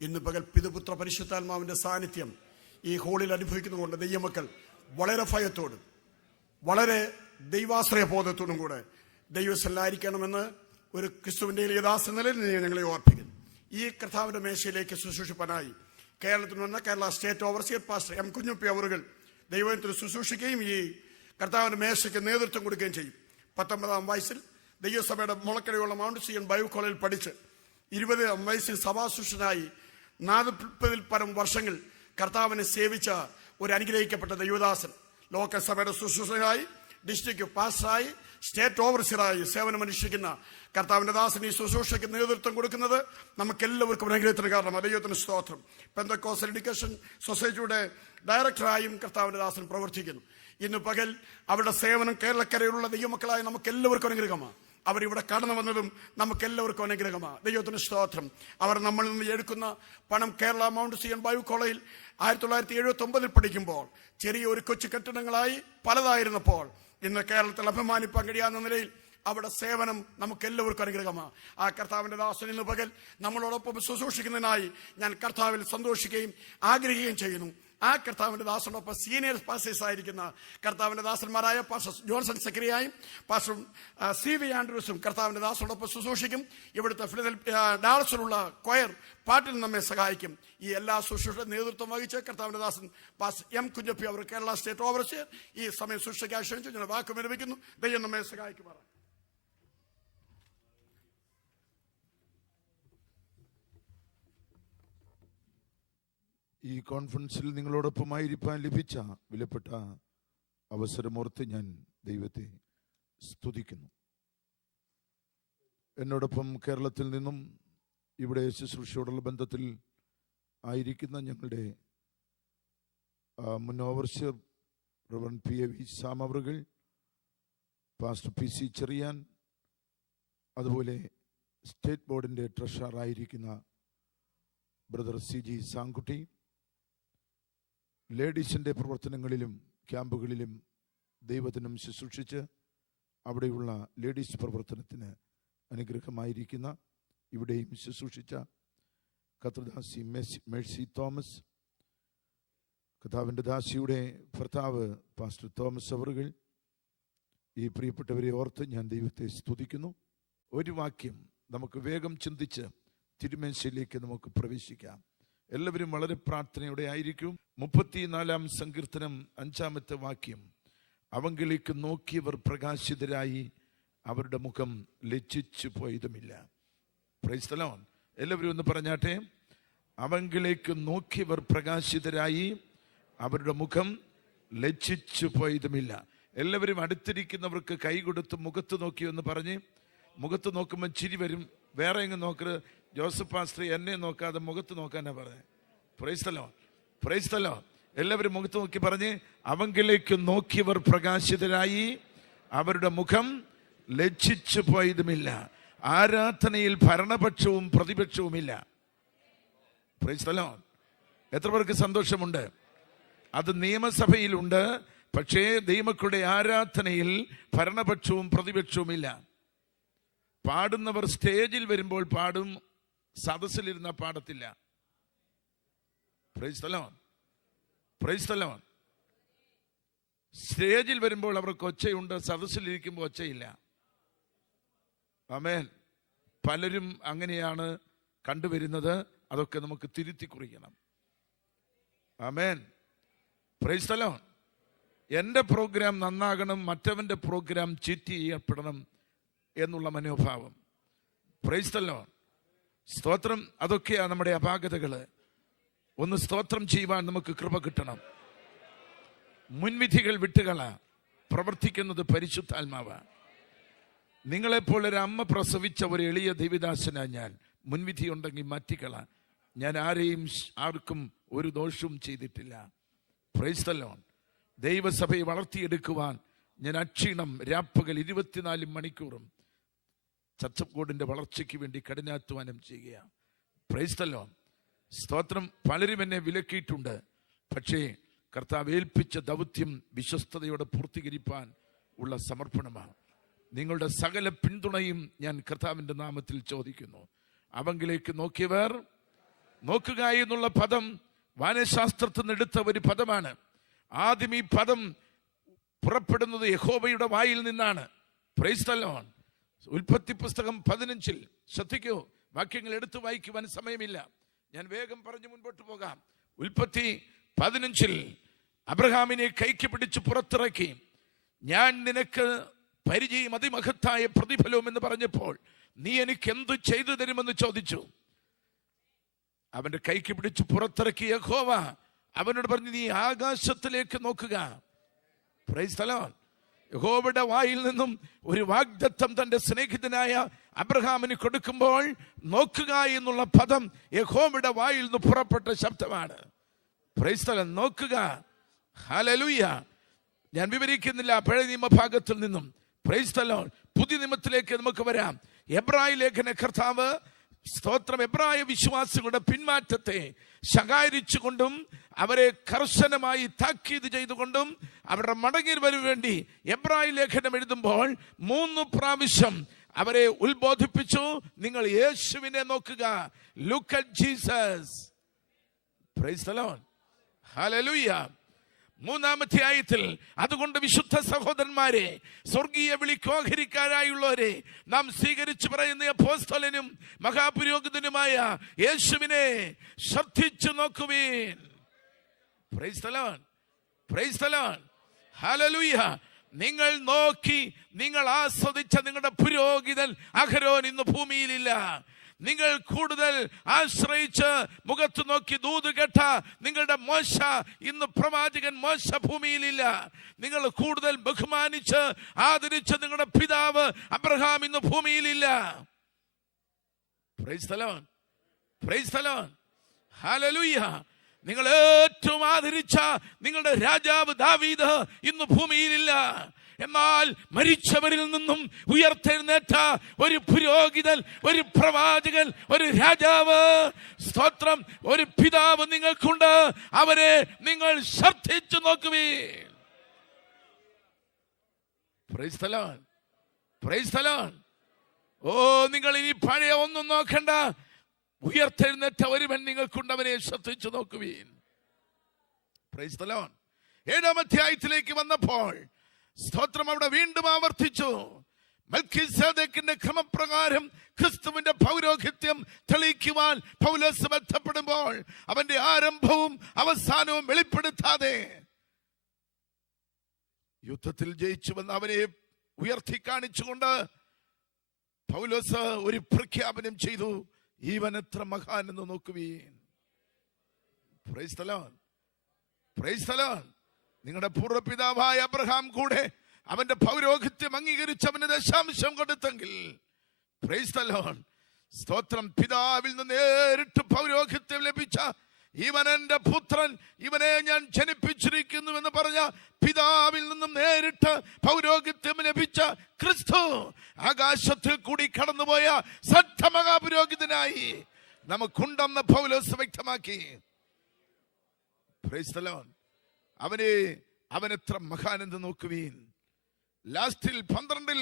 ഇന്ന് പകൽ പിതൃപുത്ര പരിശുദ്ധാത്മാവിൻ്റെ സാന്നിധ്യം ഈ ഹോളിൽ അനുഭവിക്കുന്നതുകൊണ്ട് ദൈവമക്കൾ വളരെ ഭയത്തോടും വളരെ ദൈവാശ്രയബോധത്തോടും കൂടെ ദൈവസ്ഥലായിരിക്കണമെന്ന് ഒരു ക്രിസ്തുവിൻ്റെ യഥാർത്ഥ നിലയിൽ ഞങ്ങളെ ഓർപ്പിക്കുന്നു. ഈ കർത്താവിൻ്റെ മേശയിലേക്ക് ശുശ്രൂഷിപ്പാനായി കേരളത്തിൽ നിന്ന് Kerala state overseer pastor M Kunjuppi അവറുകൾ ദൈവത്തിന് ശുശ്രൂഷിക്കുകയും ഈ കർത്താവിൻ്റെ മേശയ്ക്ക് നേതൃത്വം കൊടുക്കുകയും ചെയ്യും. 19-ാം വയസ്സിൽ ദൈവസഭയുടെ മുളക്കടയുള്ള മൗണ്ട് സിയൻ ബൈബിൾ കോളേജിൽ പഠിച്ച് 20-ാം വയസ്സിൽ സഭാശുശ്രൂഷനായി 40 പരം വർഷങ്ങൾ കർത്താവിനെ സേവിച്ച ഒരു അനുഗ്രഹിക്കപ്പെട്ട ദൈവദാസൻ. ലോകസഭയുടെ ശുശ്രൂഷനായി ഡിസ്ട്രിക്ട് പാസ്റ്ററായി സ്റ്റേറ്റ് ഓവർസിയറായി സേവനമനുഷ്ഠിക്കുന്ന കർത്താവിൻ്റെ ദാസൻ ഈ ശുശ്രൂഷയ്ക്ക് നേതൃത്വം കൊടുക്കുന്നത് നമുക്കെല്ലാവർക്കും അനുഗ്രഹത്തിന് കാരണം. ദൈവത്തിന് സ്തോത്രം. പെന്തക്കോസ്റ്റൽ എഡ്യൂക്കേഷൻ സൊസൈറ്റിയുടെ ഡയറക്ടറായും കർത്താവിൻ്റെ ദാസൻ പ്രവർത്തിക്കുന്നു. ഇന്ന് പകൽ അവരുടെ സേവനം കേരളക്കരയിലുള്ള ദൈവമക്കളായ നമുക്കെല്ലാവർക്കും അനുഗ്രഹമാണ്. അവരിവിടെ കടന്നു വന്നതും നമുക്കെല്ലാവർക്കും അനുഗ്രഹമാണ്. ദൈവത്തിന് സ്തോത്രം. അവർ നമ്മളിൽ നിന്ന് എടുക്കുന്ന പണം കേരള മൗണ്ട് സിയൻ ബൈബിൾ കോളേജിൽ 1979 പഠിക്കുമ്പോൾ ചെറിയ ഒരു കൊച്ചു കെട്ടിടങ്ങളായി പലതായിരുന്നപ്പോൾ ഇന്ന് കേരളത്തിൽ അഭിമാനിപ്പാൻ കഴിയാവുന്ന നിലയിൽ അവിടെ സേവനം നമുക്കെല്ലാവർക്കും അനുഗ്രഹമാണ്. ആ കർത്താവിൻ്റെ ദാസൻ ഇന്ന് പകൽ നമ്മളോടൊപ്പം ശുശ്രൂഷിക്കുന്നതിനായി ഞാൻ കർത്താവിൽ സന്തോഷിക്കുകയും ആഗ്രഹിക്കുകയും ചെയ്യുന്നു. ആ കർത്താവിൻ്റെ ദാസനോടൊപ്പം സീനിയർ പാസ്റ്റേഴ്സ് ആയിരിക്കുന്ന കർത്താവിൻ്റെ ദാസന്മാരായ പാസ്റ്റർ ജോൺസൺ സെക്രട്ടറിയായും പാസ്റ്റർ CV ആൻഡ്രൂസും കർത്താവിൻ്റെ ദാസനോടൊപ്പം ശുശ്രൂഷിക്കും. ഇവിടുത്തെ ഡാളസിലുള്ള കൊയർ പാട്ടിൽ നമ്മെ സഹായിക്കും. ഈ എല്ലാ ശുശ്രൂഷ നേതൃത്വം വഹിച്ച് കർത്താവിൻ്റെ ദാസൻ പാസ്റ്റർ M കുഞ്ഞപ്പി അവർ കേരള സ്റ്റേറ്റ് ഓവർസിയർ ഈ സമയം ശുശ്രൂഷയ്ക്കായി ക്ഷണിച്ചു ഞാൻ വാക്കും വിരമിക്കുന്നു. ദൈവം നമ്മെ സഹായിക്കുമാറാണ്. ഈ കോൺഫറൻസിൽ നിങ്ങളോടൊപ്പമായിരിക്കാൻ ലഭിച്ച വിലപ്പെട്ട അവസരമോർത്ത് ഞാൻ ദൈവത്തെ സ്തുതിക്കുന്നു. എന്നോടൊപ്പം കേരളത്തിൽ നിന്നും ഇവിടെ ശുശ്രൂഷയോടുള്ള ബന്ധത്തിൽ ആയിരിക്കുന്ന ഞങ്ങളുടെ മുൻ ഓവർസിയർ റവറൻഡ് PAV സാം അവറുകൾ, പാസ്റ്റർ PC ചെറിയാൻ, അതുപോലെ സ്റ്റേറ്റ് ബോർഡിൻ്റെ ട്രഷററായിരിക്കുന്ന ബ്രദർ CG സാങ്കുട്ടി, ലേഡീസിൻ്റെ പ്രവർത്തനങ്ങളിലും ക്യാമ്പുകളിലും ദൈവത്തിനും ശുശ്രൂഷിച്ച് അവിടെയുള്ള ലേഡീസ് പ്രവർത്തനത്തിന് അനുഗ്രഹമായിരിക്കുന്ന ഇവിടെയും ശുശ്രൂഷിച്ച കർത്തൃദാസി മേഴ്സി തോമസ്, കർത്താവിൻ്റെ ദാസിയുടെ ഭർത്താവ് പാസ്റ്റർ തോമസ് അവറുകൾ, ഈ പ്രിയപ്പെട്ടവരെ ഓർത്ത് ഞാൻ ദൈവത്തെ സ്തുതിക്കുന്നു. ഒരു വാക്യം നമുക്ക് വേഗം ചിന്തിച്ച് തിരുമേശയിലേക്ക് നമുക്ക് പ്രവേശിക്കാം. എല്ലാവരും വളരെ പ്രാർത്ഥനയോടെ ആയിരിക്കും. 34-ാം സങ്കീർത്തനം 5-ാമത്തെ വാക്യം, അവങ്കിലേക്ക് നോക്കിയവർ പ്രകാശിതരായി, അവരുടെ മുഖം ലജ്ജിച്ചു പോയതുമില്ല. Price the Lord. എല്ലാവരും ഒന്ന് പറഞ്ഞാട്ടെ, അവങ്കിലേക്ക് നോക്കിയവർ പ്രകാശിതരായി, അവരുടെ മുഖം ലജ്ജിച്ചു പോയതുമില്ല. എല്ലാവരും അടുത്തിരിക്കുന്നവർക്ക് കൈ കൊടുത്ത് മുഖത്ത് നോക്കി എന്ന് പറഞ്ഞ്, മുഖത്ത് നോക്കുമ്പോൾ ചിരി വരും. വേറെ എങ്ങും നോക്കരുത്. ജോസഫ് പാസ്റ്റർ എന്നെ നോക്കാതെ മുഖത്ത് നോക്കാനാ പറഞ്ഞത്. Price the Lord, praise the Lord. എല്ലാവരും മുഖത്ത് നോക്കി പറഞ്ഞ്, അവങ്കിലേക്ക് നോക്കിയവർ പ്രകാശിതരായി, അവരുടെ മുഖം ലജ്ജിച്ചു പോയതുമില്ല. ആരാധനയിൽ ഭരണപക്ഷവും പ്രതിപക്ഷവുമില്ല. Praise the Lord. എത്ര പേർക്ക് സന്തോഷമുണ്ട്? അത് നിയമസഭയിലുണ്ട്, പക്ഷേ ദൈവമക്കളുടെ ആരാധനയിൽ ഭരണപക്ഷവും പ്രതിപക്ഷവുമില്ല. പാടുന്നവർ സ്റ്റേജിൽ വരുമ്പോൾ പാടും, സദസ്സിലിരുന്ന പാടത്തില്ല. Praise the Lord, praise the Lord. സ്റ്റേജിൽ വരുമ്പോൾ അവർക്ക് ഒച്ചയുണ്ട്, സദസ്സിലിരിക്കുമ്പോൾ ഒച്ചയില്ല. ആമേൻ. പലരും അങ്ങനെയാണ് കണ്ടുവരുന്നത്. അതൊക്കെ നമുക്ക് തിരുത്തി കുറിക്കണം. ആമേൻ. Praise the Lord. എൻ്റെ പ്രോഗ്രാം നന്നാകണം, മറ്റവൻ്റെ പ്രോഗ്രാം ചീറ്റ് ചെയ്യപ്പെടണം എന്നുള്ള മനോഭാവം. Praise the Lord. സ്തോത്രം. അതൊക്കെയാണ് നമ്മുടെ അപാകതകൾ. ഒന്ന് സ്തോത്രം ചെയ്യുവാൻ നമുക്ക് കൃപ കിട്ടണം. മുൻവിധികൾ വിട്ടുകള, പ്രവർത്തിക്കുന്നത് പരിശുദ്ധാത്മാവ്. നിങ്ങളെപ്പോലൊരു അമ്മ പ്രസവിച്ച ഒരു എളിയ ദൈവദാസനാ ഞാൻ. മുൻവിധി ഉണ്ടെങ്കിൽ മാറ്റിക്കള. ഞാൻ ആർക്കും ഒരു ദോഷവും ചെയ്തിട്ടില്ല. Praise the Lord. ദൈവസഭയെ വളർത്തിയെടുക്കുവാൻ ഞാൻ അക്ഷീണം രാപ്പകൽ 24 മണിക്കൂറും ചർച്ച് ബോർഡിന്റെ വളർച്ചയ്ക്ക് വേണ്ടി കഠിനാധ്വാനം ചെയ്യുകയാണ്. Price the Lord. സ്തോത്രം. പലരും എന്നെ വിലക്കിയിട്ടുണ്ട്, പക്ഷേ കർത്താവ് ഏൽപ്പിച്ച ദൗത്യം വിശ്വസ്തയോടെ പൂർത്തീകരിപ്പാൻ ഉള്ള സമർപ്പണമാണ്. നിങ്ങളുടെ സകല പിന്തുണയും ഞാൻ കർത്താവിൻ്റെ നാമത്തിൽ ചോദിക്കുന്നു. അവങ്കിലേക്ക് നോക്കിയവർ നോക്കുക എന്നുള്ള പദം വാനശാസ്ത്രത്തിൽ നിന്ന് എടുത്ത ഒരു പദമാണ്. ആദ്യം ഈ പദം പുറപ്പെടുന്നത് യഹോവയുടെ വായിൽ നിന്നാണ്. Price the Lord. ഉൽപ്പത്തി പുസ്തകം 15 ശ്രദ്ധിക്കൂ. വാക്യങ്ങൾ എടുത്തു വായിക്കുവാൻ സമയമില്ല, ഞാൻ വേഗം പറഞ്ഞു മുൻപോട്ട് പോകാം. ഉൽപ്പത്തി 15 അബ്രഹാമിനെ കൈക്ക് പിടിച്ച് പുറത്തിറക്കി, ഞാൻ നിനക്ക് പരിചയം അതിമഹത്തായ പ്രതിഫലവും എന്ന് പറഞ്ഞപ്പോൾ നീ എനിക്ക് എന്തു ചെയ്തു തരുമെന്ന് ചോദിച്ചു. അവന്റെ കൈക്ക് പിടിച്ച് പുറത്തിറക്കിയ യഹോവ അവനോട് പറഞ്ഞു, നീ ആകാശത്തിലേക്ക് നോക്കുക. Price the Lord. യഹോവയുടെ വായിൽ നിന്നും ഒരു വാഗ്ദത്തം തന്റെ സ്നേഹിതനായ അബ്രഹാമിന് കൊടുക്കുമ്പോൾ നോക്കുക എന്നുള്ള പദം യഹോവയുടെ വായിൽ നിന്ന് പുറപ്പെട്ട ശബ്ദമാണ്. Price the Lord. നോക്കുക. ഹല്ലേലൂയ. ഞാൻ വിവരിക്കുന്നില്ല പഴയ നിയമഭാഗത്തിൽ നിന്നും. Price the Lord. പുതിയ നിയമത്തിലേക്ക് നമുക്ക് വരാം. എബ്രായ ലേഖന കർത്താവ് സ്തോത്രം എബ്രായ വിശ്വാസികളുടെ പിന്മാറ്റത്തെ ശകാരിച്ചുകൊണ്ടും അവരെ കർശനമായി താക്കീത് ചെയ്തുകൊണ്ടും അവരുടെ മടങ്ങി വരവ് വേണ്ടി എബ്രായ ലേഖനം എഴുതുമ്പോൾ 3 പ്രാവശ്യം അവരെ ഉത്ബോധിപ്പിച്ചു. നിങ്ങൾ യേശുവിനെ നോക്കുക. Look at Jesus. Price the Lord. Hallelujah. 3-ാം അധ്യായത്തിൽ അതുകൊണ്ട് വിശുദ്ധ സഹോദരന്മാരെ, സ്വർഗീയ വിളിക്കോഹരിക്കാരായുള്ളവരെ, നാം സ്വീകരിച്ചു പറയുന്ന അപ്പോസ്തലനും മഹാപുരോഹിതനുമായ യേശുവിനെ ശ്രദ്ധിച്ചു നോക്കുവീൻ. Praise the Lord. Praise the Lord. ഹല്ലേലൂയ. നിങ്ങൾ നോക്കി നിങ്ങൾ ആസ്വദിച്ച നിങ്ങളുടെ പുരോഹിതൻ അഹരോൻ ഇന്ന് ഭൂമിയിലില്ല. നിങ്ങൾ കൂടുതൽ ആശ്രയിച്ച് മുഖത്ത് നോക്കി ദൂത് കേട്ട നിങ്ങളുടെ മോശ ഇന്ന് പ്രവാചകൻ മോശ ഭൂമിയിലില്ല. നിങ്ങൾ കൂടുതൽ ബഹുമാനിച്ച് ആദരിച്ച നിങ്ങളുടെ പിതാവ് അബ്രഹാം ഇന്ന് ഭൂമിയിലില്ല. Praise the Lord. Praise the Lord. ഹല്ലേലൂയ. നിങ്ങൾ ഏറ്റവും ആദരിച്ച നിങ്ങളുടെ രാജാവ് ദാവീദ് ഇന്ന് ഭൂമിയിലില്ല. എന്നാൽ മരിച്ചവരിൽ നിന്നും ഉയർത്തെഴുന്നേറ്റ ഒരു പുരോഹിതൻ, ഒരു പ്രവാചകൻ, ഒരു രാജാവ്, സ്തോത്രം, ഒരു പിതാവ് നിങ്ങൾക്കുണ്ട്. അവരെ നിങ്ങൾ ശ്രദ്ധിച്ചു നോക്കുവീൻ. Praise the Lord. Praise the Lord. ഓ, നിങ്ങൾ ഇനി പഴയ ഒന്നും നോക്കണ്ട. ഉയർത്തെഴുന്നേറ്റ ഒരുവൻ നിങ്ങൾക്കുണ്ട്. അവനെ ശ്രദ്ധിച്ചു നോക്കുവീൻ. Praise the Lord. 7-ാം അധ്യായത്തിലേക്ക് വന്നപ്പോൾ സ്തോത്രം അവിടെ വീണ്ടും ആവർത്തിച്ചു. മൽക്കീസേദെക്കിന്റെ ക്രമപ്രകാരം ക്രിസ്തുവിന്റെ പൗരോഹിത്യം തെളിയിക്കുവാൻ പൗലോസ് ബന്ധപ്പെടുമ്പോൾ അവന്റെ ആരംഭവും അവസാനവും വെളിപ്പെടുത്താതെ യുദ്ധത്തിൽ ജയിച്ചുവെന്ന് അവനെ ഉയർത്തി കാണിച്ചുകൊണ്ട് പൗലോസ് ഒരു പ്രഖ്യാപനം ചെയ്തു. ഈവൻ എത്ര മഹാൻ എന്ന് നോക്കുവീൻ. Praise the Lord. Praise the Lord. നിങ്ങളുടെ പൂർവ്വപിതാവായ അബ്രഹാം കൂടെ അവന്റെ പൗരോഹിത്യം അംഗീകരിച്ച് അവന് ദശാംശം കൊടുത്തെങ്കിൽ, പ്രൈസ് ദി ലോർഡ്, സ്തോത്രം, പിതാവിൽ നിന്ന് നേരിട്ട് പൗരോഹിത്യം ലഭിച്ച ഇവൻ എന്റെ പുത്രൻ, ഇവനെ ഞാൻ ജനിപ്പിച്ചിരിക്കുന്നു എന്ന് പറഞ്ഞ പിതാവിൽ നിന്നും നേരിട്ട് പൗരോഹിത്യം ലഭിച്ച ക്രിസ്തു ആകാശത്തിൽ കൂടി കടന്നുപോയ സത്യമഹാപുരോഹിതനായി നമുക്കുണ്ടെന്ന് പൗലോസ് വ്യക്തമാക്കി. Price the Lord. അവൻ എത്ര മഹാനെന്ന് നോക്കുവീൻ. ലാസ്റ്റിൽ 12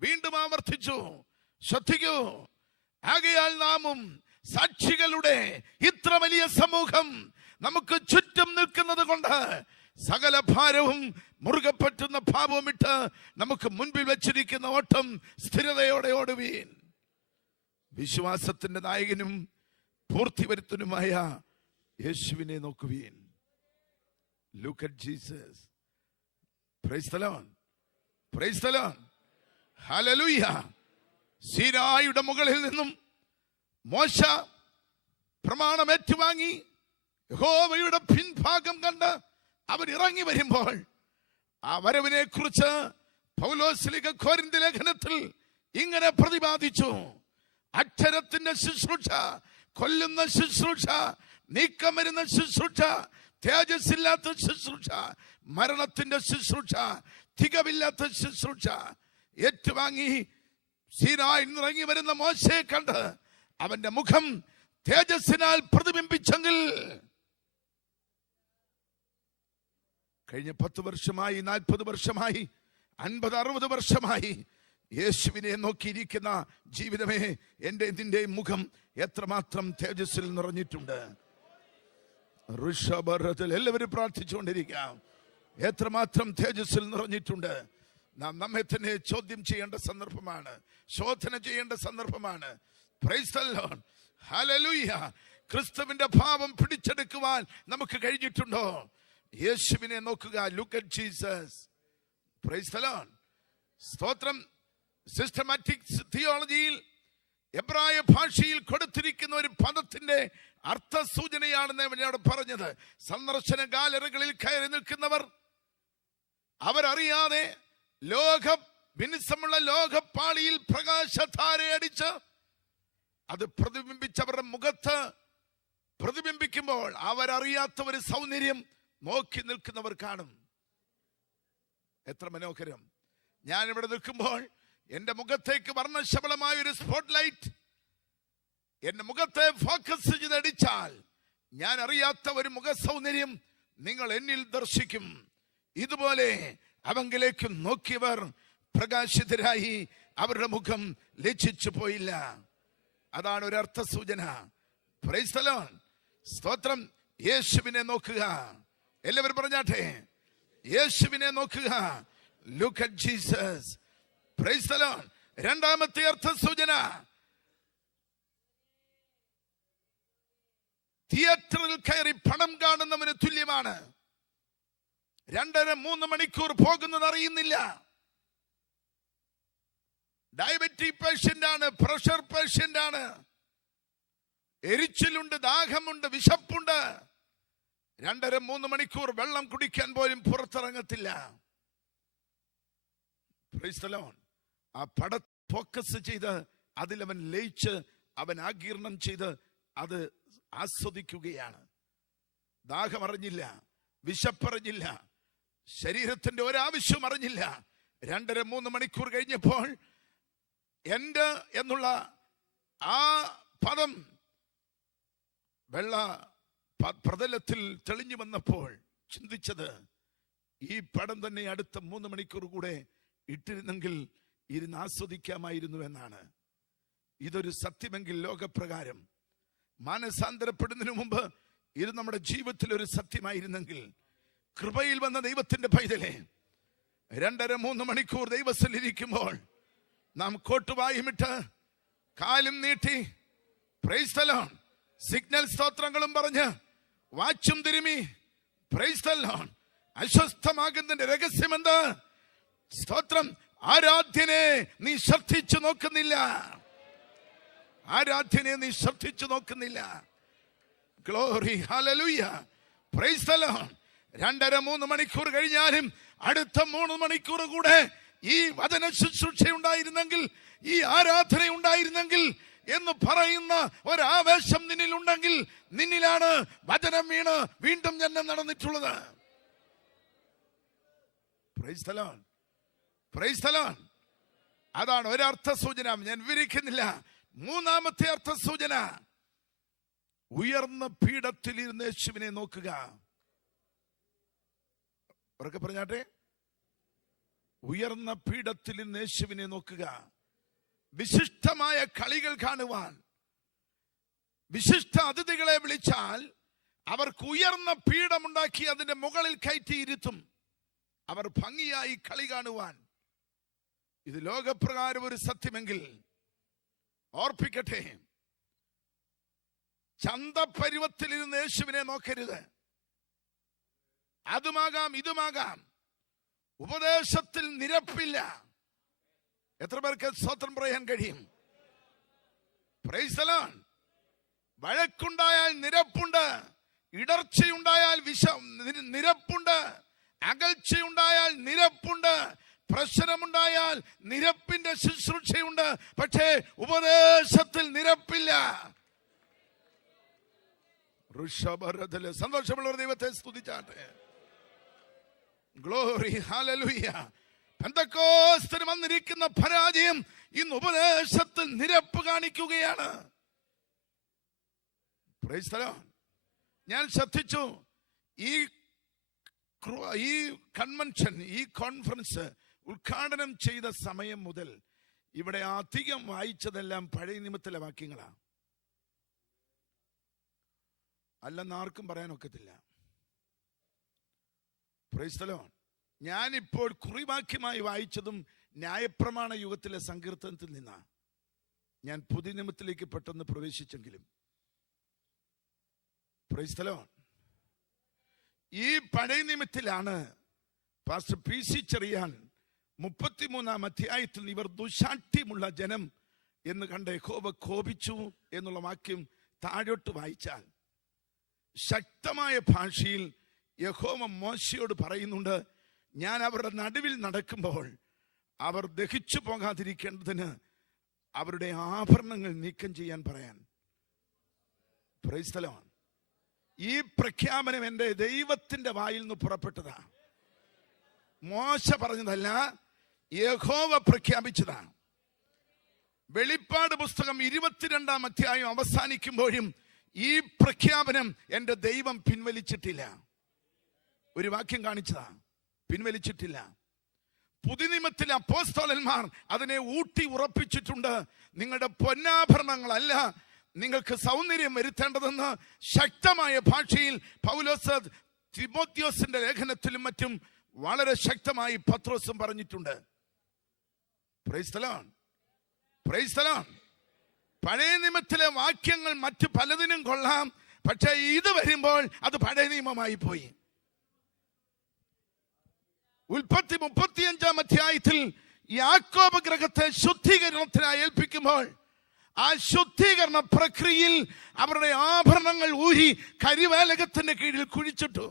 വീണ്ടും ആവർത്തിച്ചു. ശ്രദ്ധിക്കൂ. ആകയാൽ നാമും സാക്ഷികളുടെ ഇത്ര വലിയ സമൂഹം നമുക്ക് ചുറ്റും നിൽക്കുന്നത് കൊണ്ട് സകല ഭാരവും മുറുകെ പറ്റുന്ന പാപവും ഇട്ട് നമുക്ക് മുൻപിൽ വെച്ചിരിക്കുന്ന ഓട്ടം സ്ഥിരതയോടെ ഓടുവീൻ. വിശ്വാസത്തിന്റെ നായകനും പൂർത്തിവരുത്തനുമായ യേശുവിനെ നോക്കുവീൻ. Look at Jesus. Praise the Lord. Praise the Lord. Hallelujah. സീനായുടെ മുകളിൽ നിന്നും മോശ പ്രമാണം ഏറ്റുവാങ്ങി യഹോവയുടെ പിൻഭാഗം കണ്ട് അവൻ ഇറങ്ങി വരുമ്പോൾ ആ വരവിനെ കുറിച്ച് പൗലോസ് കൊരിന്ത്യർ ലേഖനത്തിൽ ഇങ്ങനെ പ്രതിപാദിച്ചു. അക്ഷരത്തിന്റെ ശുശ്രൂഷ, കൊല്ലുന്ന ശുശ്രൂഷ, നീക്കം വരുന്ന ശുശ്രൂഷ, തേജസ്സില്ലാത്ത ശുശ്രൂഷ, മരണത്തിന്റെ ശുശ്രൂഷ, തികവില്ലാത്ത ശുശ്രൂഷ ഏറ്റുവാങ്ങി സീനായിൽ ഇറങ്ങി വരുന്ന മോശയെ കണ്ട് അവന്റെ മുഖം തേജസ്സിനാൽ പ്രതിബിംബിച്ചെങ്കിൽ കഴിഞ്ഞ 10 വർഷമായി, 40 വർഷമായി, 50-60 വർഷമായി യേശുവിനെ നോക്കിയിരിക്കുന്ന ജീവിതമേ, എന്റെ ഇതിന്റെ മുഖം എത്രമാത്രം തേജസ്സിൽ നിറഞ്ഞിട്ടുണ്ട്. ഋഷഭരത്തിൽ എല്ലാവരും പ്രാർത്ഥിച്ചുകൊണ്ടിരിക്കാം. എത്രമാത്രം തേജസ്സിൽ നിറഞ്ഞിട്ടുണ്ട്. നാം നമ്മെ തന്നെ ചോദ്യം ചെയ്യേണ്ട സന്ദർഭമാണ്, ശോധന ചെയ്യേണ്ട സന്ദർഭമാണ്. Price the Lord, hallelujah. ക്രിസ്തുവിന്റെ ഭാവം പിടിച്ചെടുക്കുവാൻ നമുക്ക് കഴിഞ്ഞിട്ടുണ്ടോ? യേശുവിനെ നോക്കുക. Look at Jesus. Price the Lord. സ്തോത്രം. സിസ്റ്റമാറ്റിക് തിയോളജിയിൽ എബ്രായ ഭാഷയിൽ കൊടുത്തിരിക്കുന്ന ഒരു പദത്തിന്റെ അർത്ഥസൂചനയാണെന്ന് എന്നോട് പറഞ്ഞത്. സന്ദർശന ഗാലറികളിൽ കയറി നിൽക്കുന്നവർ അവരറിയാതെ വിനിസമുള്ള ലോകപ്പാളിയിൽ പ്രകാശധാരയടിച്ച് അത് പ്രതിബിംബിച്ചവരുടെ മുഖത്ത് പ്രതിബിംബിക്കുമ്പോൾ അവരറിയാത്ത ഒരു സൗന്ദര്യം നോക്കി നിൽക്കുന്നവർ കാണും. എത്ര മനോഹരം! ഞാൻ ഇവിടെ നിൽക്കുമ്പോൾ എന്റെ മുഖത്തേക്ക് വർണ്ണശബളമായ ഒരു സ്പോട്ട് ലൈറ്റ് എന്റെ മുഖത്തെ ഫോക്കസ് ചെയ്തടിച്ചാൽ ഞാൻ അറിയാത്ത ഒരു മുഖ സൗന്ദര്യം നിങ്ങൾ എന്നിൽ ദർശിക്കും. ഇതുപോലെ അവങ്കിലേക്ക് നോക്കിയവർ പ്രകാശിതരായി, അവരുടെ മുഖം ലജ്ജിച്ചു പോയില്ല. അതാണ് ഒരു അർത്ഥ സൂചന. Price the Lord. സ്തോത്രം. യേശുവിനെ നോക്കുക. എല്ലാവരും പറഞ്ഞാട്ടെ, യേശുവിനെ നോക്കുക. Look at Jesus. Price the Lord. രണ്ടാമത്തെ അർത്ഥ സൂചന തിയേറ്ററിൽ കയറി പണം കാണുന്നവന് തുല്യമാണ്. 2.5-3 മണിക്കൂർ പോകുന്നത് അറിയുന്നില്ല. ഡയബറ്റിക് പേഷ്യന്റ് ആണ്, പ്രഷർ പേഷ്യന്റ് ആണ്, എരിച്ചിലുണ്ട്, ദാഹമുണ്ട്, വിശപ്പുണ്ട്. 2.5-3 മണിക്കൂർ വെള്ളം കുടിക്കാൻ പോലും പുറത്തിറങ്ങത്തില്ല. Price the Lord. ആ പടം ഫോക്കസ് ചെയ്ത് അതിലവൻ ലയിച്ച് അവൻ ആഗീർണം ചെയ്ത് അത് ആസ്വദിക്കുകയാണ്. ദാഹം അറിഞ്ഞില്ല, വിശപ്പറിഞ്ഞില്ല, ശരീരത്തിന്റെ ഒരാവശ്യം അറിഞ്ഞില്ല. 2.5-3 മണിക്കൂർ കഴിഞ്ഞപ്പോൾ എന്റെ എന്നുള്ള ആ പദം വെള്ള പ്രതലത്തിൽ തെളിഞ്ഞു വന്നപ്പോൾ ചിന്തിച്ചത്, ഈ പടം തന്നെ അടുത്ത 3 മണിക്കൂർ കൂടെ ഇട്ടിരുന്നെങ്കിൽ ഇരുന്ന് ആസ്വദിക്കാമായിരുന്നു എന്നാണ്. ഇതൊരു സത്യമെങ്കിൽ ലോകപ്രകാരം മാനസാന്തരപ്പെടുന്നതിന് മുമ്പ് ഇത് നമ്മുടെ ജീവിതത്തിൽ ഒരു സത്യമായിരുന്നെങ്കിൽ, കൃപയിൽ വന്ന ദൈവത്തിന്റെ പൈതലെ 2.5-3 മണിക്കൂർ ദൈവസ്ഥലിരിക്കുമ്പോൾ നാം കോട്ടുവായുമിട്ട് കാലും നീട്ടി പ്രൈസ് ദി ലോർഡ് സിഗ്നൽ സ്തോത്രങ്ങളും പറഞ്ഞ് വാച്ചും തിരുമി പ്രൈസ് ദി ലോർഡ് അസ്വസ്ഥമാകുന്നതിന്റെ രഹസ്യമെന്ത്? സ്തോത്രം. ആരാധ്യനെ നീ ശ്രദ്ധിച്ചു നോക്കുന്നില്ല. ആരാധ്യനെ നീ ശ്രദ്ധിച്ചു നോക്കുന്നില്ല. Glory, hallelujah, price the Lord. 2.5-3 മണിക്കൂർ കഴിഞ്ഞാലും അടുത്ത 3 മണിക്കൂർ കൂടെ ഈ വചന ശുശ്രൂഷ ഉണ്ടായിരുന്നെങ്കിൽ, ഈ ആരാധന ഉണ്ടായിരുന്നെങ്കിൽ എന്ന് പറയുന്ന ഒരാവേശം നിന്നിലുണ്ടെങ്കിൽ, നിന്നിലാണ് വചനം വീണ് വീണ്ടും ജന്മം നടന്നിട്ടുള്ളത്. Price the Lord, praise the Lord. അതാണ് ഒരർത്ഥ സൂചന. ഞാൻ വിവരിക്കുന്നില്ല. മൂന്നാമത്തെ അർത്ഥ സൂചന, ഉയർന്ന പീഠത്തിൽ ഇരുന്ന് യേശുവിനെ നോക്കുക. ഉറക്കെ പറഞ്ഞാട്ടെ, ഉയർന്ന പീഠത്തിൽ ഇരുന്ന് യേശുവിനെ നോക്കുക. വിശിഷ്ടമായ കളികൾ കാണുവാൻ വിശിഷ്ട അതിഥികളെ വിളിച്ചാൽ അവർക്ക് ഉയർന്ന പീഠമുണ്ടാക്കി അതിന്റെ മുകളിൽ കയറ്റിയിരുത്തും. അവർ ഭംഗിയായി കളി കാണുവാൻ. ഇത് ലോകപ്രകാരം ഒരു സത്യമെങ്കിൽ ഓർപ്പിക്കട്ടെ, ചന്തപരുവത്തിലിരുന്ന് യേശുവിനെ നോക്കരുത്. അതുമാകാം ഇതുമാകാം. ഉപദേശത്തിൽ നിരപ്പില്ല. എത്ര പേർക്ക് സ്വതന്ത്രം പറയാൻ കഴിയും? Praise the Lord. വഴക്കുണ്ടായാൽ നിരപ്പുണ്ട്, ഇടർച്ചയുണ്ടായാൽ നിരപ്പുണ്ട്, അകൽച്ചയുണ്ടായാൽ നിരപ്പുണ്ട്, പ്രശ്നമുണ്ടായാൽ നിരപ്പിന്റെ ശുശ്രൂഷയുണ്ട്. പക്ഷേ ഉപദേശത്തിൽ നിരപ്പില്ല. ഋഷഭരഥില് സന്തോഷമുള്ള ദൈവത്തെ സ്തുതിച്ചാട്ടെ. Glory, hallelujah. പെന്തക്കോസ്തിന് വന്നിരിക്കുന്ന പരാജയം ഇന്ന് ഉപദേശത്തിൽ നിരപ്പ് കാണിക്കുകയാണ്. Price the Lord. ഞാൻ ശ്രദ്ധിച്ചു, ഈ കൺവെൻഷൻ, ഈ കോൺഫറൻസ് ഉദ്ഘാടനം ചെയ്ത സമയം മുതൽ ഇവിടെ അധികം വായിച്ചതെല്ലാം പഴയ നിയമത്തിലെ വാക്യങ്ങളാണ്. അല്ലെന്ന് ആർക്കും പറയാനൊക്കത്തില്ല. Price the Lord. ഞാനിപ്പോൾ കുറിവാക്യമായി വായിച്ചതും ന്യായപ്രമാണ യുഗത്തിലെ സങ്കീർത്തനത്തിൽ നിന്നാണ്. ഞാൻ പുതിയ നിയമത്തിലേക്ക് പെട്ടെന്ന് പ്രവേശിച്ചെങ്കിലും പ്രൈസ് ദി ലോർഡ്, ഈ പഴയ നിയമത്തിലാണ് പാസ്റ്റർ PC ചെറിയാൻ 33-ാം അധ്യായത്തിൽ ഇവർ ദുശാഠ്യമുള്ള ജനം എന്ന് കണ്ട് യഹോവ കോപിച്ചു എന്നുള്ള വാക്യം താഴോട്ട് വായിച്ചാൽ ശക്തമായ ഭാഷയിൽ യഹോവ മോശയോട് പറയുന്നുണ്ട്, ഞാൻ അവരുടെ നടുവിൽ നടക്കുമ്പോൾ അവർ ദഹിച്ചു പോകാതിരിക്കേണ്ടതിന് അവരുടെ ആഭരണങ്ങൾ നീക്കം ചെയ്യാൻ പറയാൻ. Price the Lord. ഈ പ്രഖ്യാപനം എൻ്റെ ദൈവത്തിന്റെ വായിൽ നിന്ന് പുറപ്പെട്ടതാ. മോശ പറഞ്ഞതല്ല, യഹോവ പ്രഖ്യാപിച്ചതാണ്. വെളിപ്പാട് പുസ്തകം 22-ാം അധ്യായം അവസാനിക്കുമ്പോഴും ഈ പ്രഖ്യാപനം എൻ്റെ ദൈവം പിൻവലിച്ചിട്ടില്ല. ഒരു വാക്യം കാണിച്ചതാ, പിൻവലിച്ചിട്ടില്ല. പുതിയ നിയമത്തിലെ അപ്പോസ്തലന്മാർ അതിനെ ഊട്ടി ഉറപ്പിച്ചിട്ടുണ്ട്. നിങ്ങളുടെ പൊന്നാഭരണങ്ങളല്ല നിങ്ങൾക്ക് സൗന്ദര്യം വരുത്തേണ്ടതെന്ന് ശക്തമായ ഭാഷയിൽ പൗലോസ് തിമോത്തിയോസിന്റെ ലേഖനത്തിലും മറ്റും വളരെ ശക്തമായി പത്രോസും പറഞ്ഞിട്ടുണ്ട്. Price the Lord. Praise the Lord. പഴയ നിയമത്തിലെ വാക്യങ്ങൾ മറ്റു പലതിനും കൊള്ളാം, പക്ഷേ ഇത് വരുമ്പോൾ അത് പഴയ നിയമമായി പോയി. ഉൽപ്പത്തി 35-ാം അധ്യായത്തിൽ യാക്കോബ് ഗൃഹത്തെ ശുദ്ധീകരണത്തിനായി ഏൽപ്പിക്കുമ്പോൾ ആ ശുദ്ധീകരണ പ്രക്രിയയിൽ അവരുടെ ആഭരണങ്ങൾ ഊരി കരിവേലകത്തിന്റെ കീഴിൽ കുഴിച്ചിട്ടു.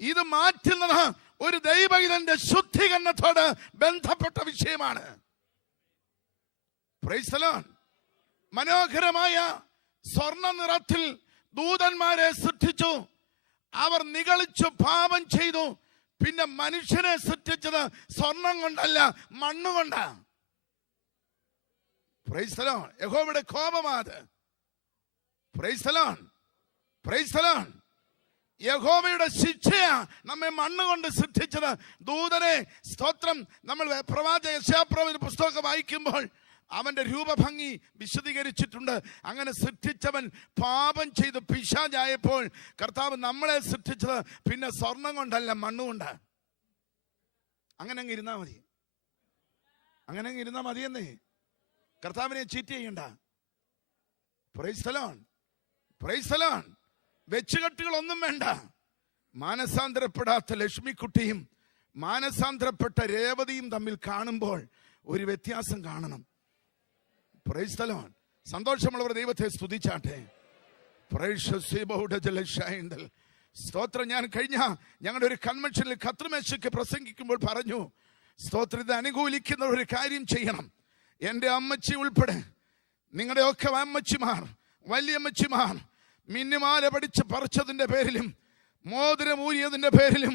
ഇത് മാറ്റുന്നത് ഒരു ദൈവത്തിന്റെ ശുദ്ധീകരണത്തോട് ബന്ധപ്പെട്ട വിഷയമാണ്. Price the Lord. മനോഹരമായ സ്വർണ്ണ നിറത്തിൽ ദൂതന്മാരെ സൃഷ്ടിച്ചു. അവർ നിഗളിച്ചു പാപം ചെയ്തു. പിന്നെ മനുഷ്യനെ സൃഷ്ടിച്ചത് സ്വർണം കൊണ്ടല്ല, മണ്ണുകൊണ്ടാ. Price the Lord. യഹോവയുടെ കോപമാത്. Praise the Lord. Praise the Lord. യഹോവയുടെ ശിക്ഷയാ നമ്മെ മണ്ണുകൊണ്ട് സൃഷ്ടിച്ചത്. ദൂതനെ സ്തോത്രം. നമ്മൾ പ്രവാചക യെശയ്യാപ്രവചന പുസ്തകം വായിക്കുമ്പോൾ അവന്റെ രൂപഭംഗി വിശദീകരിച്ചിട്ടുണ്ട്. അങ്ങനെ സൃഷ്ടിച്ചവൻ പാപം ചെയ്ത് പിശാചായപ്പോൾ കർത്താവ് നമ്മളെ സൃഷ്ടിച്ചത് പിന്നെ സ്വർണം കൊണ്ടല്ല, മണ്ണുകൊണ്ട്. അങ്ങനെ അങ്ങ് ഇരുന്നാ മതി. അങ്ങനെ അങ്ങ് ഇരുന്നാ മതിയെന്നേ. കർത്താവിനെ ചീറ്റ് ചെയ്യണ്ട. Praise the Lord. Praise the Lord. വെച്ചുകെട്ടുകളൊന്നും വേണ്ട. മാനസാന്തരപ്പെടാത്ത ലക്ഷ്മിക്കുട്ടിയും മാനസാന്തരപ്പെട്ട രേവതിയും തമ്മിൽ കാണുമ്പോൾ ഒരു വ്യത്യാസം കാണണം. Price the Lord. സന്തോഷമുള്ളവർ ദൈവത്തെ സ്തുതിച്ചാട്ടെ. സ്തോത്രം. ഞാൻ കഴിഞ്ഞ ഞങ്ങളുടെ ഒരു കൺവെൻഷനിൽ കത്രിമേശയ്ക്ക് പ്രസംഗിക്കുമ്പോൾ പറഞ്ഞു, സ്തോത്രം, ഇത് അനുകൂലിക്കുന്ന ഒരു കാര്യം ചെയ്യണം. എൻ്റെ അമ്മച്ചി ഉൾപ്പെടെ നിങ്ങളുടെയൊക്കെ അമ്മച്ചിമാർ, വലിയമ്മച്ചിമാർ മിന്നുമാല പഠിച്ച് പറിച്ചതിന്റെ പേരിലും മോതിരം ഊരിയതിന്റെ പേരിലും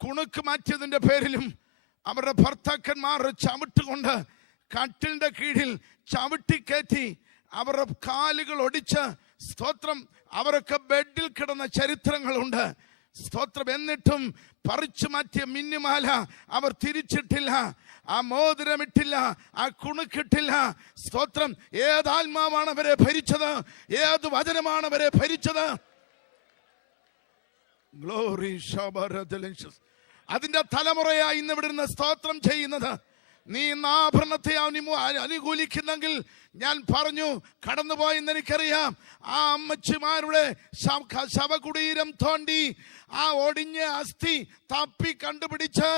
കുണുക്ക് മാറ്റിയതിന്റെ പേരിലും അവരുടെ ഭർത്താക്കന്മാരുടെ ചവിട്ടുകൊണ്ട് കട്ടിലിന്റെ കീഴിൽ ചവിട്ടിക്കയറ്റി അവരുടെ കാലുകൾ ഒടിച്ച് സ്തോത്രം അവരൊക്കെ ബെഡിൽ കിടന്ന ചരിത്രങ്ങളുണ്ട്. സ്തോത്രം. എന്നിട്ടും പറിച്ചു മാറ്റിയ മിന്നുമാല അവർ തിരിച്ചിട്ടില്ല, ആ മോതിരമിട്ടില്ല, ആ കുണുക്കിട്ടില്ല. സ്തോത്രം. ഏതാത്മാവാണ് അവരെ ഭരിച്ചത്? ഏത് വചനമാണ് അവരെ ഭരിച്ചത്? ഗ്ലോറി. അതിന്റെ തലമുറയായി ഇന്ന് ഇവിടെ നിന്ന് സ്തോത്രം ചെയ്യുന്നത്. നീ ഇന്ന് ആഭരണത്തെ അനുകൂലിക്കുന്നെങ്കിൽ ഞാൻ പറഞ്ഞു കടന്നുപോയെന്ന് എനിക്കറിയാം. ആ അമ്മച്ചിമാരുടെ ശവകുടീരം തോണ്ടി ആ ഒടിഞ്ഞ അസ്ഥി തപ്പി കണ്ടുപിടിച്ച്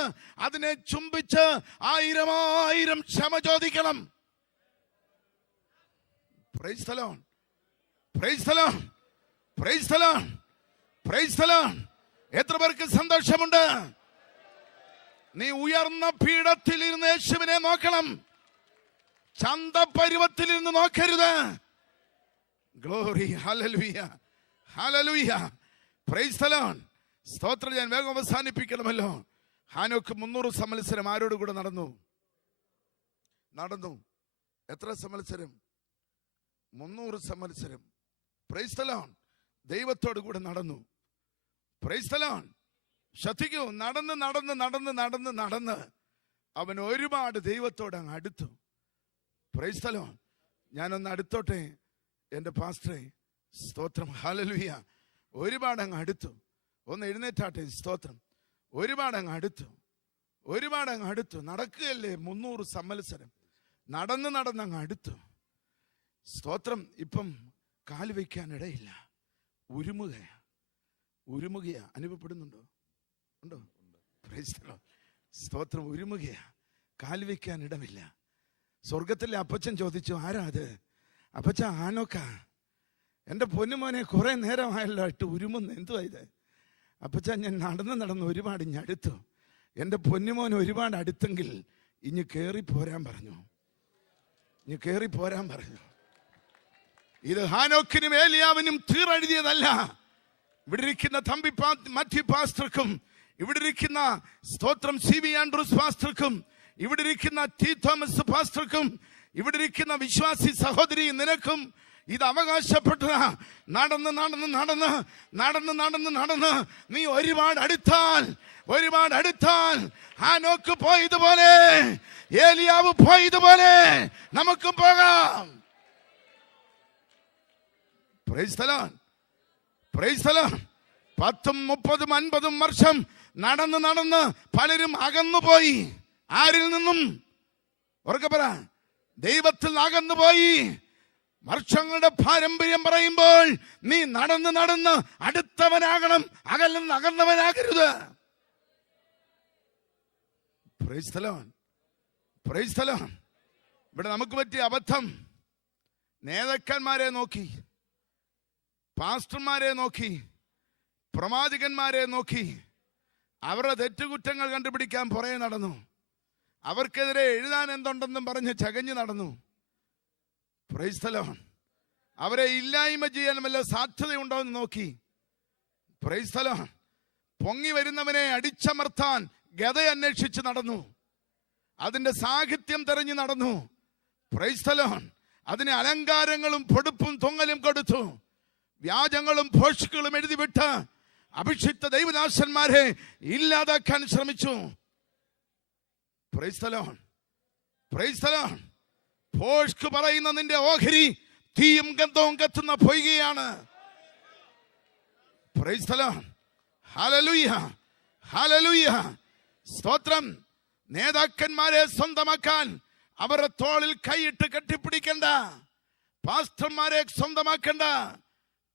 അതിനെ ചുംബിച്ച് 1000 ക്ഷമ ചോദിക്കണം. Price the Lord. Praise the Lord. Praise the Lord. Praise the Lord. എത്ര പേർക്ക് സന്തോഷമുണ്ട്? നീ ഉയർന്ന പീഠത്തിൽ ഇരുന്ന് യേശുവിനെ നോക്കണം, ചന്തപരുവത്തിൽ ഇരുന്ന് നോക്കരുത്. Glory. Hallelujah. Hallelujah. Price the Lord. സ്തോത്രം. ഞാൻ വേഗം അവസാനിപ്പിക്കണമല്ലോ. ഹാനോക്ക് 300 സംവത്സരം ആരോട് കൂടെ നടന്നു? എത്ര സംവത്സരം? 300 സംവത്സരം. Price the Lord. ദൈവത്തോട് കൂടെ നടന്നു. Price the Lord. ശ്രദ്ധിക്കൂ. നടന്ന് അവൻ ഒരുപാട് ദൈവത്തോട് അങ്ങ് അടുത്തു. Price the Lord. ഞാനൊന്ന് അടുത്തോട്ടെ എൻ്റെ പാസ്റ്ററെ. സ്തോത്രം. ഹല്ലേലൂയ. ഒരുപാട് അങ്ങ് അടുത്തു. ഒന്ന് എഴുന്നേറ്റാട്ടെ. സ്തോത്രം. ഒരുപാട് അങ്ങ് അടുത്തു. നടക്കുകയല്ലേ 300 സംവത്സരം. നടന്ന് അങ്ങ് അടുത്തു. സ്തോത്രം. ഇപ്പം കാല് വയ്ക്കാൻ ഇടയില്ല. ഉരുമുകയാ. അനുഭവപ്പെടുന്നുണ്ടോ? ഉണ്ടോ? Price the Lord. സ്തോത്രം. ഉരുമുകയാ. കാല് വയ്ക്കാൻ ഇടമില്ല. സ്വർഗത്തിലെ അപ്പച്ചൻ ചോദിച്ചു, ആരാ അത്? അപ്പച്ച, ആനോക്കാ. എൻ്റെ പൊന്നുമോനെ, കുറെ നേരമായല്ലോ ഇട്ട് ഉരുമുന്ന്. എന്തുവാ ഇത്? അപ്പച്ച, ഞാൻ നടന്ന് ഒരുപാട് അടുത്തു. എൻ്റെ പൊന്നുമോൻ ഒരുപാട് അടുത്തെങ്കിൽ ഇനി കയറി പോരാൻ പറഞ്ഞു. ഇത് ഹാനോക്കിനും ഏലിയാവിനും തീരെഴുതിയതല്ല. ഇവിടെ ഇരിക്കുന്ന തമ്പി മാത്യു പാസ്റ്റർക്കും, ഇവിടെ ഇരിക്കുന്ന സ്തോത്രം CB ആൻഡ്രൂസ് പാസ്റ്റർക്കും, ഇവിടെ ഇരിക്കുന്ന T തോമസ് പാസ്റ്റർക്കും, ഇവിടെ ഇരിക്കുന്ന വിശ്വാസി സഹോദരി നിനക്കും ഇത് അവകാശപ്പെട്ടതാ. നടന്ന് നീ ഒരുപാട് അടുത്താൽ ഹാനോക്ക് പോയതുപോലെ, ഏലിയാവ് പോയതുപോലെ നമുക്കും പോകാം. Price the Lord. 10, 30, 50 വർഷം നടന്ന് പലരും അകന്നുപോയി. ആരിൽ നിന്നും? ഉറക്കെ പറ. ദൈവത്തിൽ അകന്നുപോയി. വർഷങ്ങളുടെ പാരമ്പര്യം പറയുമ്പോൾ നീ നടന്ന് അടുത്തവനാകണം, അകന്നവനാകരുത്. Praise the Lord. ഇവിടെ നമുക്ക് പറ്റിയ അബദ്ധം, നേതാക്കന്മാരെ നോക്കി, പാസ്റ്റർമാരെ നോക്കി, പ്രവാചകന്മാരെ നോക്കി അവരുടെ തെറ്റുകുറ്റങ്ങൾ കണ്ടുപിടിക്കാൻ പുറകെ നടന്നു. അവർക്കെതിരെ എഴുതാൻ എന്തുണ്ടെന്നും പറഞ്ഞ് ചകഞ്ഞു നടന്നു. Price the Lord. അവരെ ഇല്ലായ്മ ചെയ്യാൻ വല്ല സാധ്യതയുണ്ടോ എന്ന് നോക്കി. Price the Lord. പൊങ്ങി വരുന്നവനെ അടിച്ചമർത്താൻ ഗത അന്വേഷിച്ച് നടന്നു. അതിന്റെ സാഹിത്യം തെരഞ്ഞു നടന്നു. Price the Lord. അതിന് അലങ്കാരങ്ങളും പൊടുപ്പും തൊങ്ങലും കൊടുത്തു. വ്യാജങ്ങളും ഭോഷ്കുകളും എഴുതിവിട്ട് അഭിഷിക്ത ദൈവദാസന്മാരെ ഇല്ലാതാക്കാൻ ശ്രമിച്ചു. Price the Lord. ഭോഷ്ക് പറയുന്ന നിന്റെ ഓഹരി തീയും ഗന്ധവും കത്തുന്ന പൊയ്കയാണ്. Praise the Lord. ഹല്ലേലൂയ. സ്തോത്രം. നേതാക്കന്മാരെ സ്വന്തമാക്കാൻ അവരുടെ തോളിൽ കൈയിട്ട് കെട്ടിപ്പിടിക്കണ്ട. പാസ്റ്റർമാരെ സ്വന്തമാക്കണ്ട.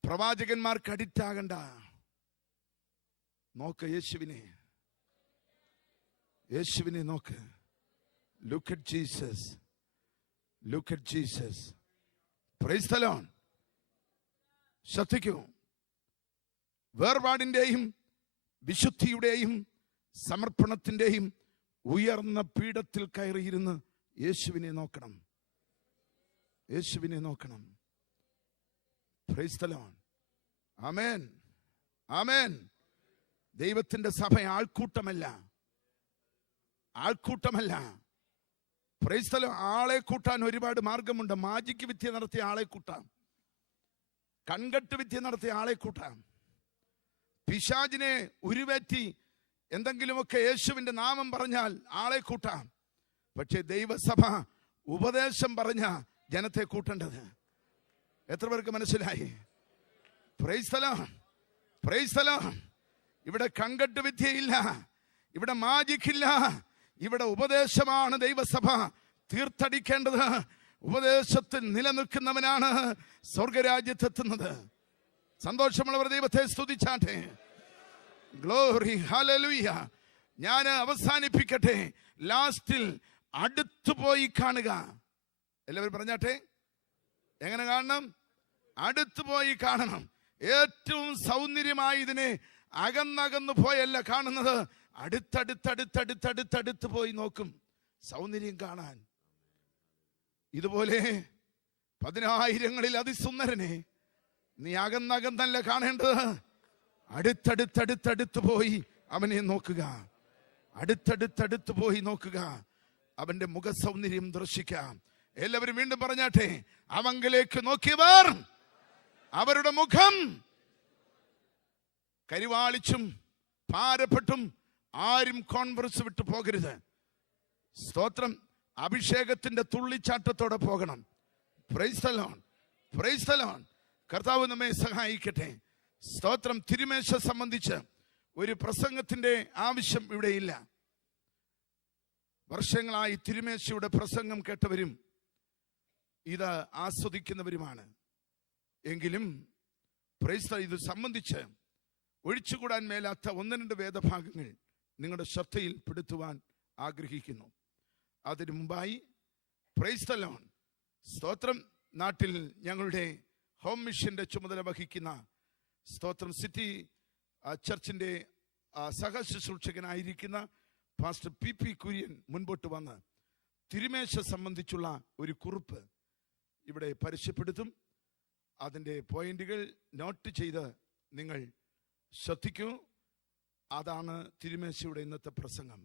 പ്രവാചകന്മാർക്ക് അഡിക്റ്റ് ആകണ്ട. നോക്ക് യേശുവിനെ നോക്ക്. Look at Jesus. Praise the Lord. ശ്രദ്ധിക്കൂ. വേർപാടിന്റെയും വിശുദ്ധിയുടെയും സമർപ്പണത്തിന്റെയും ഉയർന്ന പീഠത്തിൽ കയറിയിരുന്ന് യേശുവിനെ നോക്കണം. Praise the Lord. ആമേൻ. ദൈവത്തിന്റെ സഭ ആൾക്കൂട്ടമല്ല. Price the Lord. ആളെ കൂട്ടാൻ ഒരുപാട് മാർഗമുണ്ട്. മാജിക് വിദ്യ നടത്തിയ ആളെ കൂട്ടാം. കൺകെട്ട് വിദ്യ നടത്തിയ ആളെ കൂട്ടാം. പിശാചിനെ ഉരുവേറ്റി എന്തെങ്കിലുമൊക്കെ യേശുവിന്റെ നാമം പറഞ്ഞാൽ ആളെ കൂട്ടാം. പക്ഷെ ദൈവസഭ ഉപദേശം പറഞ്ഞ ജനത്തെ കൂട്ടേണ്ടത്. എത്ര പേർക്ക് മനസ്സിലായി? Price the Lord. ഇവിടെ കൺകെട്ട് വിദ്യയില്ല, ഇവിടെ മാജിക് ഇല്ല, ഇവിടെ ഉപദേശമാണ് ദൈവസഭ തീർത്തടിക്കേണ്ടത്. ഉപദേശത്തിൽ നിലനിൽക്കുന്നവനാണ് സ്വർഗരാജ്യത്തെത്തുന്നത്. സന്തോഷമുള്ളവർ ദൈവത്തെ സ്തുതിച്ചാട്ടെ. ഗ്ലോറി. ഹല്ലേലൂയ. ഞാൻ അവസാനിപ്പിക്കട്ടെ. ലാസ്റ്റിൽ അടുത്തുപോയി കാണുക. എല്ലാവരും പറഞ്ഞാട്ടെ. എങ്ങനെ കാണണം? അടുത്തുപോയി കാണണം. ഏറ്റവും സൗന്ദര്യമായി ഇതിനെ അകന്നകന്നു പോയല്ല കാണുന്നത്, അടുത്തടുത്തടുത്തടുത്തടുത്തടുത്ത് പോയി നോക്കും സൗന്ദര്യം കാണാൻ. ഇതുപോലെ 10,000-ങ്ങളിൽ അതിസുന്ദരനെ നീ അകന്നകന്നല്ല കാണേണ്ടത്, അടുത്തടുത്തടുത്തടുത്ത് പോയി അവനെ നോക്കുക. അടുത്തടുത്തടുത്ത് പോയി നോക്കുക. അവന്റെ മുഖസൗന്ദര്യം ദർശിക്കാം. എല്ലാവരും വീണ്ടും പറഞ്ഞാട്ടെ. അവങ്കിലേക്ക് നോക്കിയവർ അവരുടെ മുഖം കരിവാളിച്ചും ഭാരപ്പെട്ടും ആരും കോൺഫറൻസ് വിട്ടു പോകരുത്. സ്തോത്രം. അഭിഷേകത്തിന്റെ തുള്ളിച്ചാട്ടത്തോടെ പോകണം. Price the Lord. കർത്താവ് നമ്മെ സഹായിക്കട്ടെ. സ്തോത്രം. തിരുമേശ സംബന്ധിച്ച് ഒരു പ്രസംഗത്തിന്റെ ആവശ്യം ഇവിടെയില്ല. വർഷങ്ങളായി തിരുമേശയുടെ പ്രസംഗം കേട്ടവരും ഇത് ആസ്വദിക്കുന്നവരുമാണ്. എങ്കിലും ഇത് സംബന്ധിച്ച് ഒഴിച്ചുകൂടാൻ മേലാത്ത 1-2 വേദഭാഗങ്ങൾ നിങ്ങളുടെ ശ്രദ്ധയിൽ പെടുത്തുവാൻ ആഗ്രഹിക്കുന്നു. അതിനു മുമ്പായി പ്രൈസ് ദി ലോർഡ്. സ്തോത്രം. നാട്ടിൽ ഞങ്ങളുടെ ഹോം മിഷന്റെ ചുമതല വഹിക്കുന്ന സ്തോത്രം സിറ്റി ചർച്ചിന്റെ സഹശുശ്രൂഷകനായിരിക്കുന്ന പാസ്റ്റർ PP കുര്യൻ മുൻപോട്ട് വന്ന് തിരുമേശ സംബന്ധിച്ചുള്ള ഒരു കുറിപ്പ് ഇവിടെ പരിചയപ്പെടുത്തും. അതിൻ്റെ പോയിന്റുകൾ നോട്ട് ചെയ്ത് നിങ്ങൾ ശ്രദ്ധിക്കൂ. അതാണ് തിരുമേശയുടെ ഇന്നത്തെ പ്രസംഗം.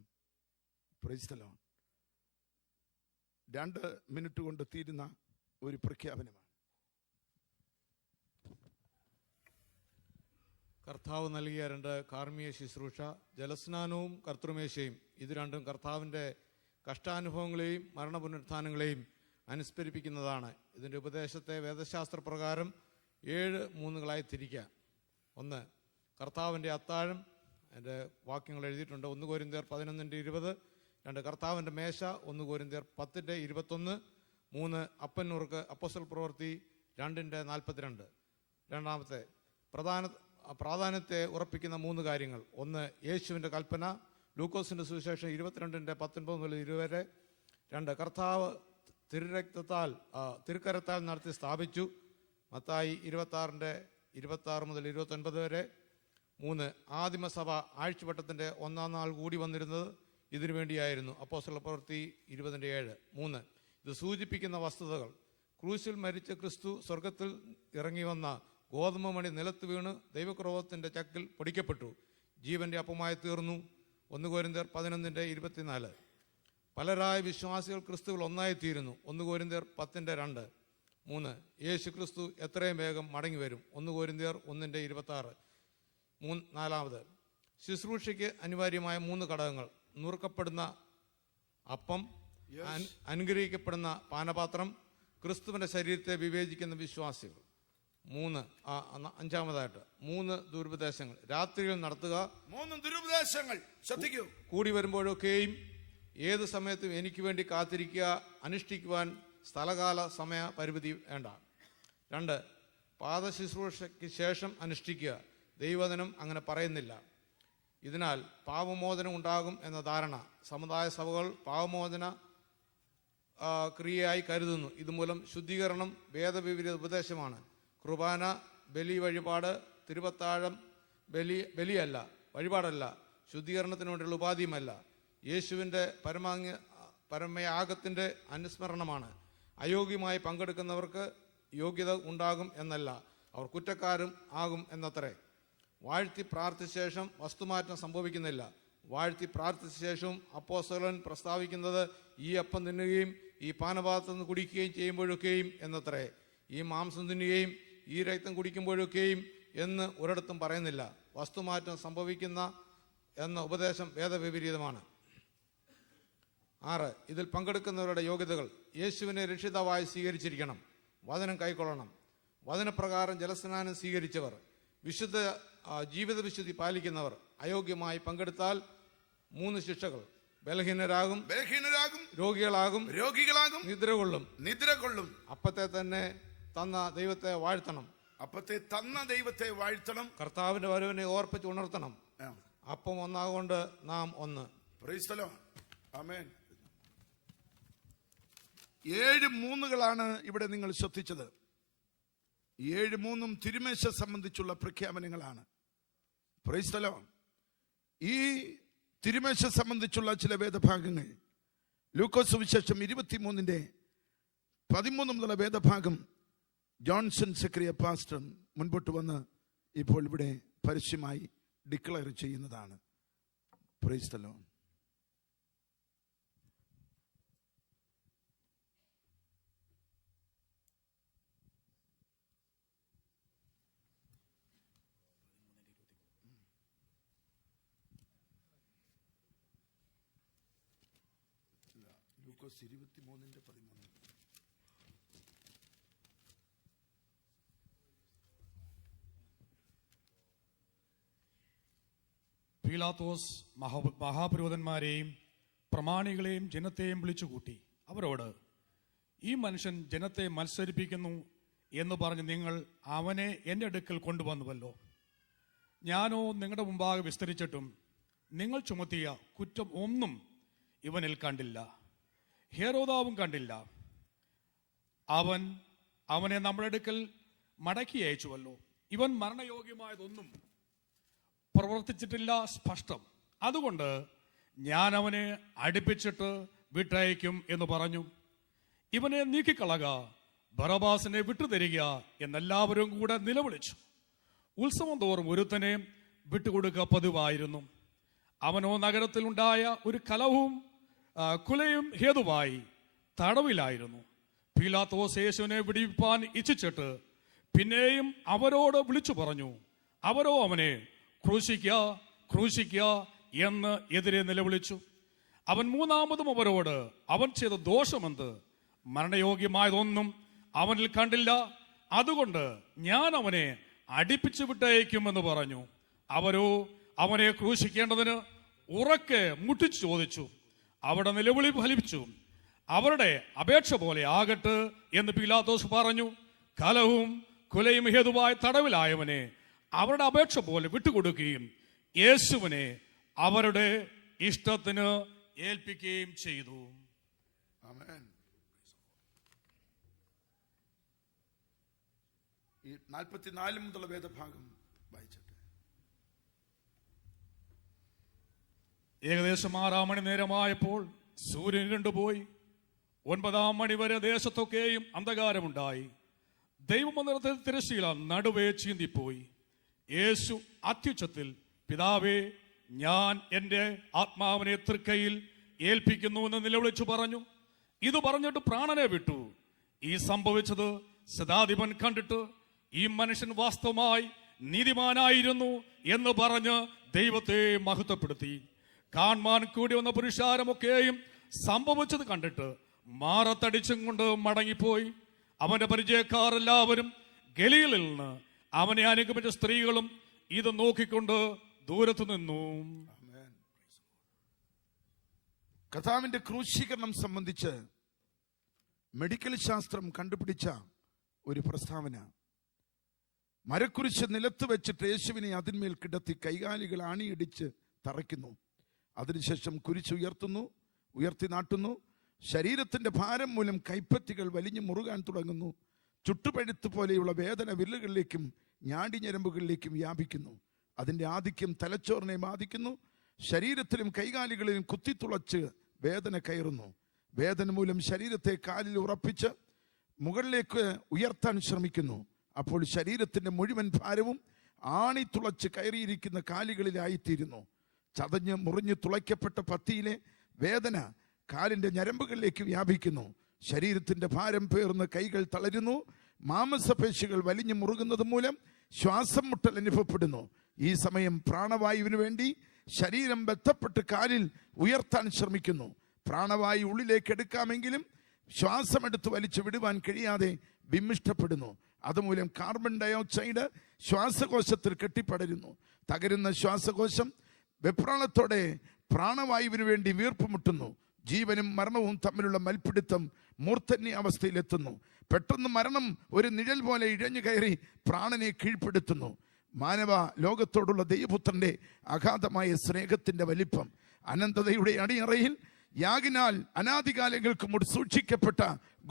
Price the Lord. 2 മിനിറ്റ് കൊണ്ട് തീരുന്ന ഒരു പ്രഖ്യാപനമാണ്. കർത്താവ് നൽകിയ 2 കാർമ്മിക ശുശ്രൂഷ, ജലസ്നാനവും കർത്തൃമേശയും, ഇത് രണ്ടും കർത്താവിൻ്റെ കഷ്ടാനുഭവങ്ങളെയും മരണപുനരുത്ഥാനങ്ങളെയും അനുസ്മരിപ്പിക്കുന്നതാണ്. ഇതിൻ്റെ ഉപദേശത്തെ വേദശാസ്ത്രപ്രകാരം 7 മൂന്നുകളായി തിരിക്കുക. 1, കർത്താവിൻ്റെ അത്താഴം. അതിൻ്റെ വാക്യങ്ങൾ എഴുതിയിട്ടുണ്ട്. 1 കൊരിന്ത്യർ 11:20. 2, കർത്താവിൻ്റെ മേശ. 1 കൊരിന്ത്യർ 10:21. 3, അപ്പൻ നുറുക്ക്. അപ്പോസ്തല പ്രവൃത്തി 2:42. രണ്ടാമത്തെ പ്രാധാന്യത്തെ ഉറപ്പിക്കുന്ന 3 കാര്യങ്ങൾ. 1, യേശുവിൻ്റെ കൽപ്പന. ലൂക്കോസിൻ്റെ സുവിശേഷം 22:19-20 വരെ. 2, കർത്താവ് തിരുക്കരത്താൽ നടത്തി സ്ഥാപിച്ചു. മത്തായി 26:26-29 വരെ. 3, ആദിമസഭ ആഴ്ചവട്ടത്തിൻ്റെ 1-ാം നാൾ കൂടി വന്നിരുന്നത് ഇതിനു വേണ്ടിയായിരുന്നു. അപ്പോസ്തല പ്രവൃത്തി 20:7. 3, ഇത് സൂചിപ്പിക്കുന്ന വസ്തുതകൾ. ക്രൂശിൽ മരിച്ച ക്രിസ്തു സ്വർഗത്തിൽ ഇറങ്ങി വന്ന ഗോതമ്പ് മണി നിലത്ത് വീണ് ദൈവക്രോധത്തിൻ്റെ ചക്കിൽ പൊടിക്കപ്പെട്ടു, ജീവന്റെ അപ്പമായി തീർന്നു. 1 കൊരിന്ത്യർ 11:24. പലരായ വിശ്വാസികൾ ക്രിസ്തുവിൽ ഒന്നായിത്തീരുന്നു. 1 കൊരിന്ത്യർ 10:2. 3, യേശു ക്രിസ്തു എത്രയും വേഗം മടങ്ങി വരും. 1 കൊരിന്ത്യർ 1:26. 4, ശുശ്രൂഷയ്ക്ക് അനിവാര്യമായ 3 ഘടകങ്ങൾ. നുറുക്കപ്പെടുന്ന അപ്പം, അനുഗ്രഹിക്കപ്പെടുന്ന പാനപാത്രം, ക്രിസ്തുവിൻ്റെ ശരീരത്തെ വിവേചിക്കുന്ന വിശ്വാസികൾ. 5, 3 ദുരുപദേശങ്ങൾ രാത്രിയിൽ നടത്തുക. 3 ദുരുപദേശങ്ങൾ ശ്രദ്ധിക്കൂ. കൂടി വരുമ്പോഴൊക്കെയും ഏത് സമയത്തും എനിക്ക് വേണ്ടി കാത്തിരിക്കുക, അനുഷ്ഠിക്കുവാൻ സ്ഥലകാല സമയ പരിമിതി വേണ്ട. 2, പാദശുശ്രൂഷയ്ക്ക് ശേഷം അനുഷ്ഠിക്കുക. ദൈവവചനം അങ്ങനെ പറയുന്നില്ല. ഇതിനാൽ പാപമോചനം ഉണ്ടാകും എന്ന ധാരണ സമുദായ സഭകൾ പാപമോചന ക്രിയയായി കരുതുന്നു. ഇതുമൂലം ശുദ്ധീകരണം വേദവിപരീത ഉപദേശമാണ്. കുർബാന, ബലി, വഴിപാട്, തിരുവത്താഴം ബലിയല്ല, വഴിപാടല്ല, ശുദ്ധീകരണത്തിന് വേണ്ടിയുള്ള ഉപാധിയുമല്ല, യേശുവിൻ്റെ പരമയാഗത്തിൻ്റെ അനുസ്മരണമാണ്. അയോഗ്യമായി പങ്കെടുക്കുന്നവർക്ക് യോഗ്യത ഉണ്ടാകും എന്നല്ല, അവർ കുറ്റക്കാരും ആകും എന്നത്രേ. വാഴ്ത്തി പ്രാർത്ഥിച്ച ശേഷം വസ്തുമാറ്റം സംഭവിക്കുന്നില്ല. വാഴ്ത്തി പ്രാർത്ഥിച്ച ശേഷവും അപ്പോസ്തലൻ പ്രസ്താവിക്കുന്നത് ഈ അപ്പം തിന്നുകയും ഈ പാനപാത്രത്തിൽ നിന്ന് കുടിക്കുകയും ചെയ്യുമ്പോഴൊക്കെയും എന്നത്രേ. ഈ മാംസം തിന്നുകയും ഈ രക്തം കുടിക്കുമ്പോഴൊക്കെയും എന്ന് ഒരിടത്തും പറയുന്നില്ല. വസ്തുമാറ്റം സംഭവിക്കുന്ന എന്ന ഉപദേശം വേദവിപരീതമാണ്. 6, ഇതിൽ പങ്കെടുക്കുന്നവരുടെ യോഗ്യതകൾ. യേശുവിനെ രക്ഷിതാവായി സ്വീകരിച്ചിരിക്കണം, വചനം കൈക്കൊള്ളണം, വചനപ്രകാരം ജലസ്നാനം സ്വീകരിച്ചവർ, വിശുദ്ധ ജീവിത വിശുദ്ധി പാലിക്കുന്നവർ. അയോഗ്യമായി പങ്കെടുത്താൽ 3 ശിക്ഷകൾ. ബലഹീനരാകും, രോഗികളാകും, നിദ്രകൊള്ളും. അപ്പത്തെ തന്നെ തന്ന ദൈവത്തെ വാഴ്ത്തണം. കർത്താവിന്റെ വരവിനെ ഓർപ്പിച്ച് ഉണർത്തണം. അപ്പം ഒന്നാകൊണ്ട് നാം ഒന്ന്. Praise the Lord. ആമേൻ. 7 മൂന്നുകളാണ് ഇവിടെ നിങ്ങൾ ശ്രദ്ധിച്ചത്. 7 മൂന്നും തിരുമേശ സംബന്ധിച്ചുള്ള പ്രഖ്യാപനങ്ങളാണ്. Price the Lord. ഈ തിരുമേശ സംബന്ധിച്ചുള്ള ചില വേദഭാഗങ്ങൾ ലൂക്കോസ് സുവിശേഷം 23:13 മുതലുള്ള വേദഭാഗം ജോൺസൺ സക്രിയ പാസ്റ്റർ മുൻപോട്ട് വന്ന് ഇപ്പോൾ ഇവിടെ പരസ്യമായി ഡിക്ലെയർ ചെയ്യുന്നതാണ്. Praise the Lord. ലൂക്കോസ് 23:13. പീലാത്തോസ് മഹാപുരോഹിതന്മാരെയും പ്രമാണികളെയും ജനത്തെയും വിളിച്ചുകൂട്ടി അവരോട്, ഈ മനുഷ്യൻ ജനത്തെ മത്സരിപ്പിക്കുന്നു എന്ന് പറഞ്ഞ് നിങ്ങൾ അവനെ എൻ്റെ അടുക്കൽ കൊണ്ടുവന്നുവല്ലോ. ഞാനോ നിങ്ങളുടെ മുമ്പാകെ വിസ്തരിച്ചിട്ടും നിങ്ങൾ ചുമത്തിയ കുറ്റം ഒന്നും ഇവനിൽ കണ്ടില്ല, ഹേരോദാവും കണ്ടില്ല. അവനെ നമ്മുടെ അടുക്കൽ മടക്കി അയച്ചുവല്ലോ. ഇവൻ മരണയോഗ്യമായതൊന്നും പ്രവർത്തിച്ചിട്ടില്ല, സ്പഷ്ടം. അതുകൊണ്ട് ഞാൻ അവനെ അടുപ്പിച്ചിട്ട് വിട്ടയക്കും എന്ന് പറഞ്ഞു. ഇവനെ നീക്കിക്കളക, ബറബാസിനെ വിട്ടുതരിക എന്നെല്ലാവരും കൂടെ നിലവിളിച്ചു. ഉത്സവം തോറും ഒരുത്തനെ വിട്ടുകൊടുക്കുക പതിവായിരുന്നു. അവനോ നഗരത്തിലുണ്ടായ ഒരു കലഹവും കുലയും ഹേതുവായി തടവിലായിരുന്നു. പീലാത്തോസ് യേശുവിനെ വിടിവിപ്പാൻ ഇച്ഛിച്ചിട്ട് പിന്നെയും അവരോട് വിളിച്ചു പറഞ്ഞു. അവരോ അവനെ ക്രൂശിക്കുക, ക്രൂശിക്കുക എന്ന് എതിരെ നിലവിളിച്ചു. അവൻ മൂന്നാമതും അവരോട്, അവൻ ചെയ്ത ദോഷമെന്ത്? മരണയോഗ്യമായതൊന്നും അവനിൽ കണ്ടില്ല, അതുകൊണ്ട് ഞാൻ അവനെ അടിപ്പിച്ചു വിട്ടയക്കുമെന്ന് പറഞ്ഞു. അവരോ അവനെ ക്രൂശിക്കേണ്ടതിന് ഉറക്കെ മുട്ടിച്ചു ചോദിച്ചു. അവിടെ നിലവിളി ഫലിപ്പിച്ചു. അവരുടെ അപേക്ഷ പോലെ ആകട്ടെ എന്ന് പീലാത്തോസ് പറഞ്ഞു. കലഹവും കുലയും ഹേതുവായി തടവിലായവനെ അവരുടെ അപേക്ഷ പോലെ വിട്ടുകൊടുക്കുകയും യേശുവിനെ അവരുടെ ഇഷ്ടത്തിന് ഏൽപ്പിക്കുകയും ചെയ്തു. ആമേൻ. ഈ 44 മുതലുള്ള വേദഭാഗം വായിച്ചട്ടെ. ഏകദേശം 6 മണി നേരമായപ്പോൾ സൂര്യൻ ഇരുണ്ടുപോയി. 9 മണി വരെ ദേശത്തൊക്കെയും അന്ധകാരമുണ്ടായി. ദൈവമന്ദിരത്തിൽ തിരശ്ശീല നടുവേ ചീന്തിപ്പോയി. യേശു അത്യുച്ചത്തിൽ, പിതാവേ, ഞാൻ എൻ്റെ ആത്മാവിനെ തൃക്കൈയിൽ ഏൽപ്പിക്കുന്നു എന്ന് നിലവിളിച്ചു പറഞ്ഞു. ഇത് പറഞ്ഞിട്ട് പ്രാണനെ വിട്ടു. ഈ സംഭവിച്ചത് ശതാധിപൻ കണ്ടിട്ട്, ഈ മനുഷ്യൻ വാസ്തവമായി നീതിമാനായിരുന്നു എന്ന് പറഞ്ഞ് ദൈവത്തെ മഹത്വപ്പെടുത്തി. കാണാൻ കൂടി വന്ന പുരുഷാരമൊക്കെയും സംഭവിച്ചത് കണ്ടിട്ട് മാറത്തടിച്ചും കൊണ്ട് മടങ്ങിപ്പോയി. അവന്റെ പരിചയക്കാർ എല്ലാവരും ഗലീലിൽ നിന്ന് അവനെ അനുഗമിച്ച സ്ത്രീകളും ഇത് നോക്കിക്കൊണ്ട് ദൂരത്തു നിന്നു. കർത്താവിന്റെ ക്രൂശീകരണം സംബന്ധിച്ച് മെഡിക്കൽ ശാസ്ത്രം കണ്ടുപിടിച്ച ഒരു പ്രസ്താവന, മരക്കുരിശ് നിലത്ത് വെച്ചിട്ട് യേശുവിനെ അതിന്മേൽ കിടത്തി കൈകാലികൾ ആണിയടിച്ച് തറയ്ക്കുന്നു. അതിനുശേഷം കുരിശ് ഉയർത്തി നാട്ടുന്നു. ശരീരത്തിന്റെ ഭാരം മൂലം കൈപ്പത്തികൾ വലിഞ്ഞു മുറുകാൻ തുടങ്ങുന്നു. ചുട്ടുപഴുത്ത് പോലെയുള്ള വേദന വില്ലുകളിലേക്കും ഞാടിഞരമ്പുകളിലേക്കും വ്യാപിക്കുന്നു. അതിന്റെ ആധിക്യം തലച്ചോറിനെ ബാധിക്കുന്നു. ശരീരത്തിലും കൈകാലുകളിലും കുത്തിത്തുളച്ച് വേദന കയറുന്നു. വേദന മൂലം ശരീരത്തെ കാലിൽ ഉറപ്പിച്ച് മുകളിലേക്ക് ഉയർത്താൻ ശ്രമിക്കുന്നു. അപ്പോൾ ശരീരത്തിന്റെ മുഴുവൻ ഭാരവും ആണി തുളച്ച് കയറിയിരിക്കുന്ന കാലുകളിലായിത്തീരുന്നു. ചതഞ്ഞ് മുറിഞ്ഞ് തുളയ്ക്കപ്പെട്ട പത്തിയിലെ വേദന കാലിന്റെ ഞരമ്പുകളിലേക്ക് വ്യാപിക്കുന്നു. ശരീരത്തിന്റെ ഭാരം പേർന്ന് കൈകൾ തളരുന്നു. മാംസപേശികൾ വലിഞ്ഞു മുറുകുന്നത് മൂലം ശ്വാസം മുട്ടൽ അനുഭവപ്പെടുന്നു. ഈ സമയം പ്രാണവായുവിന് വേണ്ടി ശരീരം ബന്ധപ്പെട്ട് കാലിൽ ഉയർത്താൻ ശ്രമിക്കുന്നു. പ്രാണവായു ഉള്ളിലേക്ക് എടുക്കാമെങ്കിലും ശ്വാസമെടുത്ത് വലിച്ചു വിടുവാൻ കഴിയാതെ വിമിഷ്ടപ്പെടുന്നു. അതുമൂലം കാർബൺ ഡയോക്സൈഡ് ശ്വാസകോശത്തിൽ കെട്ടിപ്പടരുന്നു. തകരുന്ന ശ്വാസകോശം വെപ്രാളത്തോടെ പ്രാണവായുവിന് വേണ്ടി വീർപ്പുമുട്ടുന്നു. ജീവനും മരണവും തമ്മിലുള്ള മൽപ്പിടുത്തം മൂർധന്യ അവസ്ഥയിലെത്തുന്നു. പെട്ടെന്ന് മരണം ഒരു നിഴൽ പോലെ ഇഴഞ്ഞു കയറി പ്രാണനെ കീഴ്പ്പെടുത്തുന്നു. മാനവ ലോകത്തോടുള്ള ദൈവപുത്രന്റെ അഗാധമായ സ്നേഹത്തിന്റെ വലിപ്പം, അനന്തതയുടെ അടിയറയിൽ യാഗിനാൽ അനാദികാലങ്ങൾക്ക് മുമ്പ് സൂക്ഷിക്കപ്പെട്ട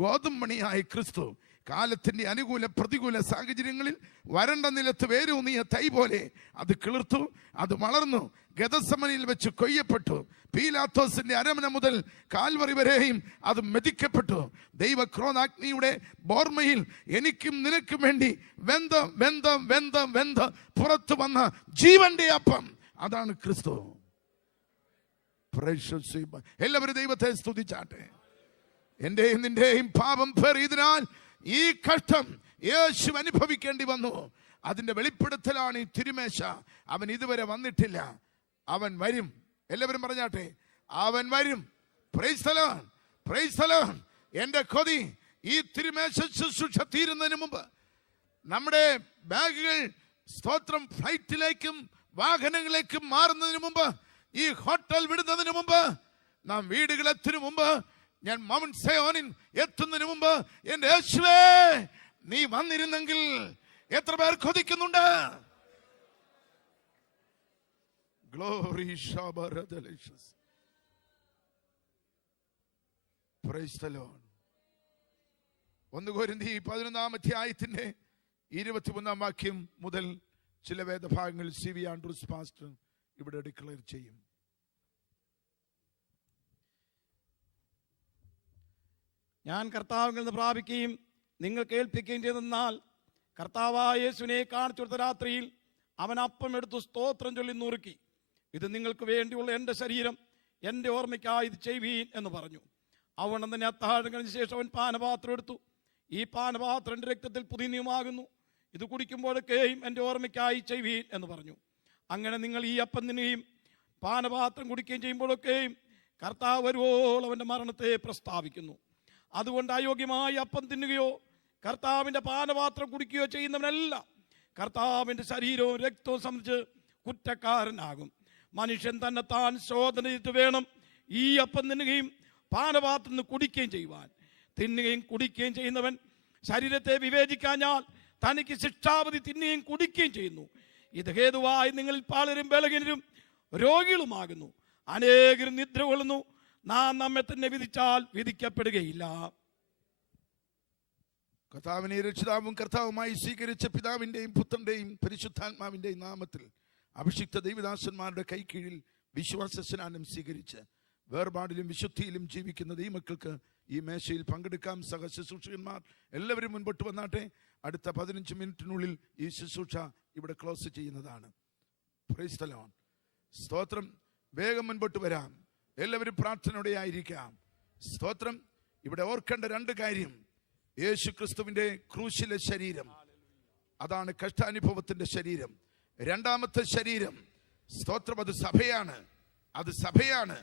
ഗോതമ്പണിയായ ക്രിസ്തു കാലത്തിന്റെ അനുകൂല പ്രതികൂല സാഹചര്യങ്ങളിൽ വരണ്ട നിലത്ത് വേരൂന്നിയ തൈ പോലെ അത് കിളിർത്തു, അത് വളർന്നു, ഗതസമനിൽ വെച്ച് കൊയ്യപ്പെട്ടു. പീലാത്തോസിന്റെ അരമന മുതൽ കാൽവറി വരെയും അത് മെതിക്കപ്പെട്ടു. ദൈവക്രോധാഗ്നിയുടെ ബോർമയിൽ എനിക്കും നിനക്കും വേണ്ടി വെന്ത പുറത്തു വന്ന ജീവന്റെ അപ്പം, അതാണ് ക്രിസ്തു. എല്ലാവരും ദൈവത്തെ സ്തുതിച്ചാട്ടെ. എന്റെയും നിന്റെയും പാപം പേറിയതിനാൽ ഈ കഷ്ടം യേശു അനുഭവിക്കേണ്ടി വന്നു. അതിന്റെ വെളിപ്പെടുത്തലാണ് ഈ തിരുമേശ. അവൻ ഇതുവരെ വന്നിട്ടില്ല, അവൻ വരും. എല്ലാവരും പറഞ്ഞാട്ടെ, അവൻ വരും. Price the Lord, praise the Lord. എന്റെ കൊതി ഈ തിരുമേശ ശുശ്രൂഷ തീരുന്നതിന് മുമ്പ് നമ്മുടെ ബാഗുകൾ സ്തോത്രം ഫ്ലൈറ്റിലേക്കും വാഹനങ്ങളിലേക്ക് മാറുന്നതിന് മുമ്പ്, ഈ ഹോട്ടൽ വിടുന്നതിന് മുമ്പ്, നാം വീടുകളെത്തിന് മുമ്പ്, ഞാൻ മൗണ്ട് സയോനിൽ എത്തുന്നതിന് മുമ്പ്, എന്റെ യേശുവേ നീ വന്നിരുന്നെങ്കിൽ എത്ര പേർ കൊതിക്കുന്നുണ്ട്? ഗ്ലോറി ഷാബറദലൈഷസ്. Praise the Lord. 1 കൊരിന്ത്യർ 11 അധ്യായത്തിന്റെ 21 വാക്യം മുതൽ ചില വേദഭാഗങ്ങൾ CV ആൻഡ്രൂസ് പാസ്റ്റർ ഇവിടെ ഡിക്ലെയർ ചെയ്യും. ഞാൻ കർത്താവിൽ നിന്ന് പ്രാപിക്കുകയും നിങ്ങൾ കേൾപ്പിക്കുകയും ചെയ്തെന്നാൽ, കർത്താവായ യേശുവിനെ കാണിച്ചു കൊടുത്ത രാത്രിയിൽ അവൻ അപ്പം എടുത്തു സ്തോത്രം ചൊല്ലി നുറുക്കി, ഇത് നിങ്ങൾക്ക് വേണ്ടിയുള്ള എൻ്റെ ശരീരം, എൻ്റെ ഓർമ്മയ്ക്കായി ഇത് ചെയ്യുവീൻ എന്ന് പറഞ്ഞു. അവൻ തന്നെ അത്താഴം കഴിഞ്ഞ ശേഷം അവൻ പാനപാത്രം എടുത്തു, ഈ പാനപാത്രം എൻ്റെ രക്തത്തിൽ പുതിയ നിയമമാകുന്നു, ഇത് കുടിക്കുമ്പോഴൊക്കെയും എൻ്റെ ഓർമ്മയ്ക്കായി ചെയ്യുവീൻ എന്ന് പറഞ്ഞു. അങ്ങനെ നിങ്ങൾ ഈ അപ്പം തിന്നുകയും പാനപാത്രം കുടിക്കുകയും ചെയ്യുമ്പോഴൊക്കെയും കർത്താവ് വരുവോളം അവൻ്റെ മരണത്തെ പ്രസ്താവിക്കുന്നു. അതുകൊണ്ട് അയോഗ്യമായി അപ്പം തിന്നുകയോ കർത്താവിൻ്റെ പാനപാത്രം കുടിക്കുകയോ ചെയ്യുന്നവനെല്ലാം കർത്താവിൻ്റെ ശരീരവും രക്തവും സംബന്ധിച്ച് കുറ്റക്കാരനാകും. മനുഷ്യൻ തന്നെ താൻ ശോധന ചെയ്തിട്ട് വേണം ഈ അപ്പം തിന്നുകയും പാനപാത്രം നിന്ന് കുടിക്കുകയും ചെയ്യുവാൻ. തിന്നുകയും കുടിക്കുകയും ചെയ്യുന്നവൻ ശരീരത്തെ വിവേചിക്കാഞ്ഞാൽ തനിക്ക് ശിക്ഷാവധി തിന്നുകയും കുടിക്കുകയും ചെയ്യുന്നു. ഇത് ഹേതുവായി നിങ്ങളിൽ പലരും ബലഹീനരും രോഗികളുമാകുന്നു. അനേകരും നിദ്ര കൊള്ളുന്നു. നാം നമ്മെ തന്നെ വിധിച്ചാൽ വിധിക്കപ്പെടുകയില്ല. കർത്താവിനെ രക്ഷിതാവും കർത്താവുമായി സ്വീകരിച്ച പിതാവിന്റെയും പുത്രന്റെയും പരിശുദ്ധാത്മാവിന്റെയും നാമത്തിൽ അഭിഷിക്ത ദൈവദാസന്മാരുടെ കൈക്കീഴിൽ വിശ്വാസ സ്നാനം സ്വീകരിച്ച് വേർപാടിലും വിശുദ്ധിയിലും ജീവിക്കുന്ന ദൈവമക്കൾക്ക് ഈ മേശയിൽ പങ്കെടുക്കാം. സഹശുശ്രൂഷകന്മാർ എല്ലാവരും മുൻപോട്ട് വന്നാട്ടെ. അടുത്ത 15 മിനിറ്റിനുള്ളിൽ ഈ ശുശ്രൂഷ ഇവിടെ ക്ലോസ് ചെയ്യുന്നതാണ്. Praise the Lord. സ്തോത്രം. വേഗം മുൻപോട്ട് വരാം. എല്ലാവരും പ്രാർത്ഥനയോടെ ആയിരിക്കാം. സ്തോത്രം. ഇവിടെ ഓർക്കേണ്ട 2 കാര്യം. യേശു ക്രിസ്തുവിന്റെ ക്രൂശിലെ ശരീരം, അതാണ് കഷ്ടാനുഭവത്തിന്റെ ശരീരം. രണ്ടാമത്തെ ശരീരം, സ്തോത്രം, അത് സഭയാണ്. അത് സഭയാണ്.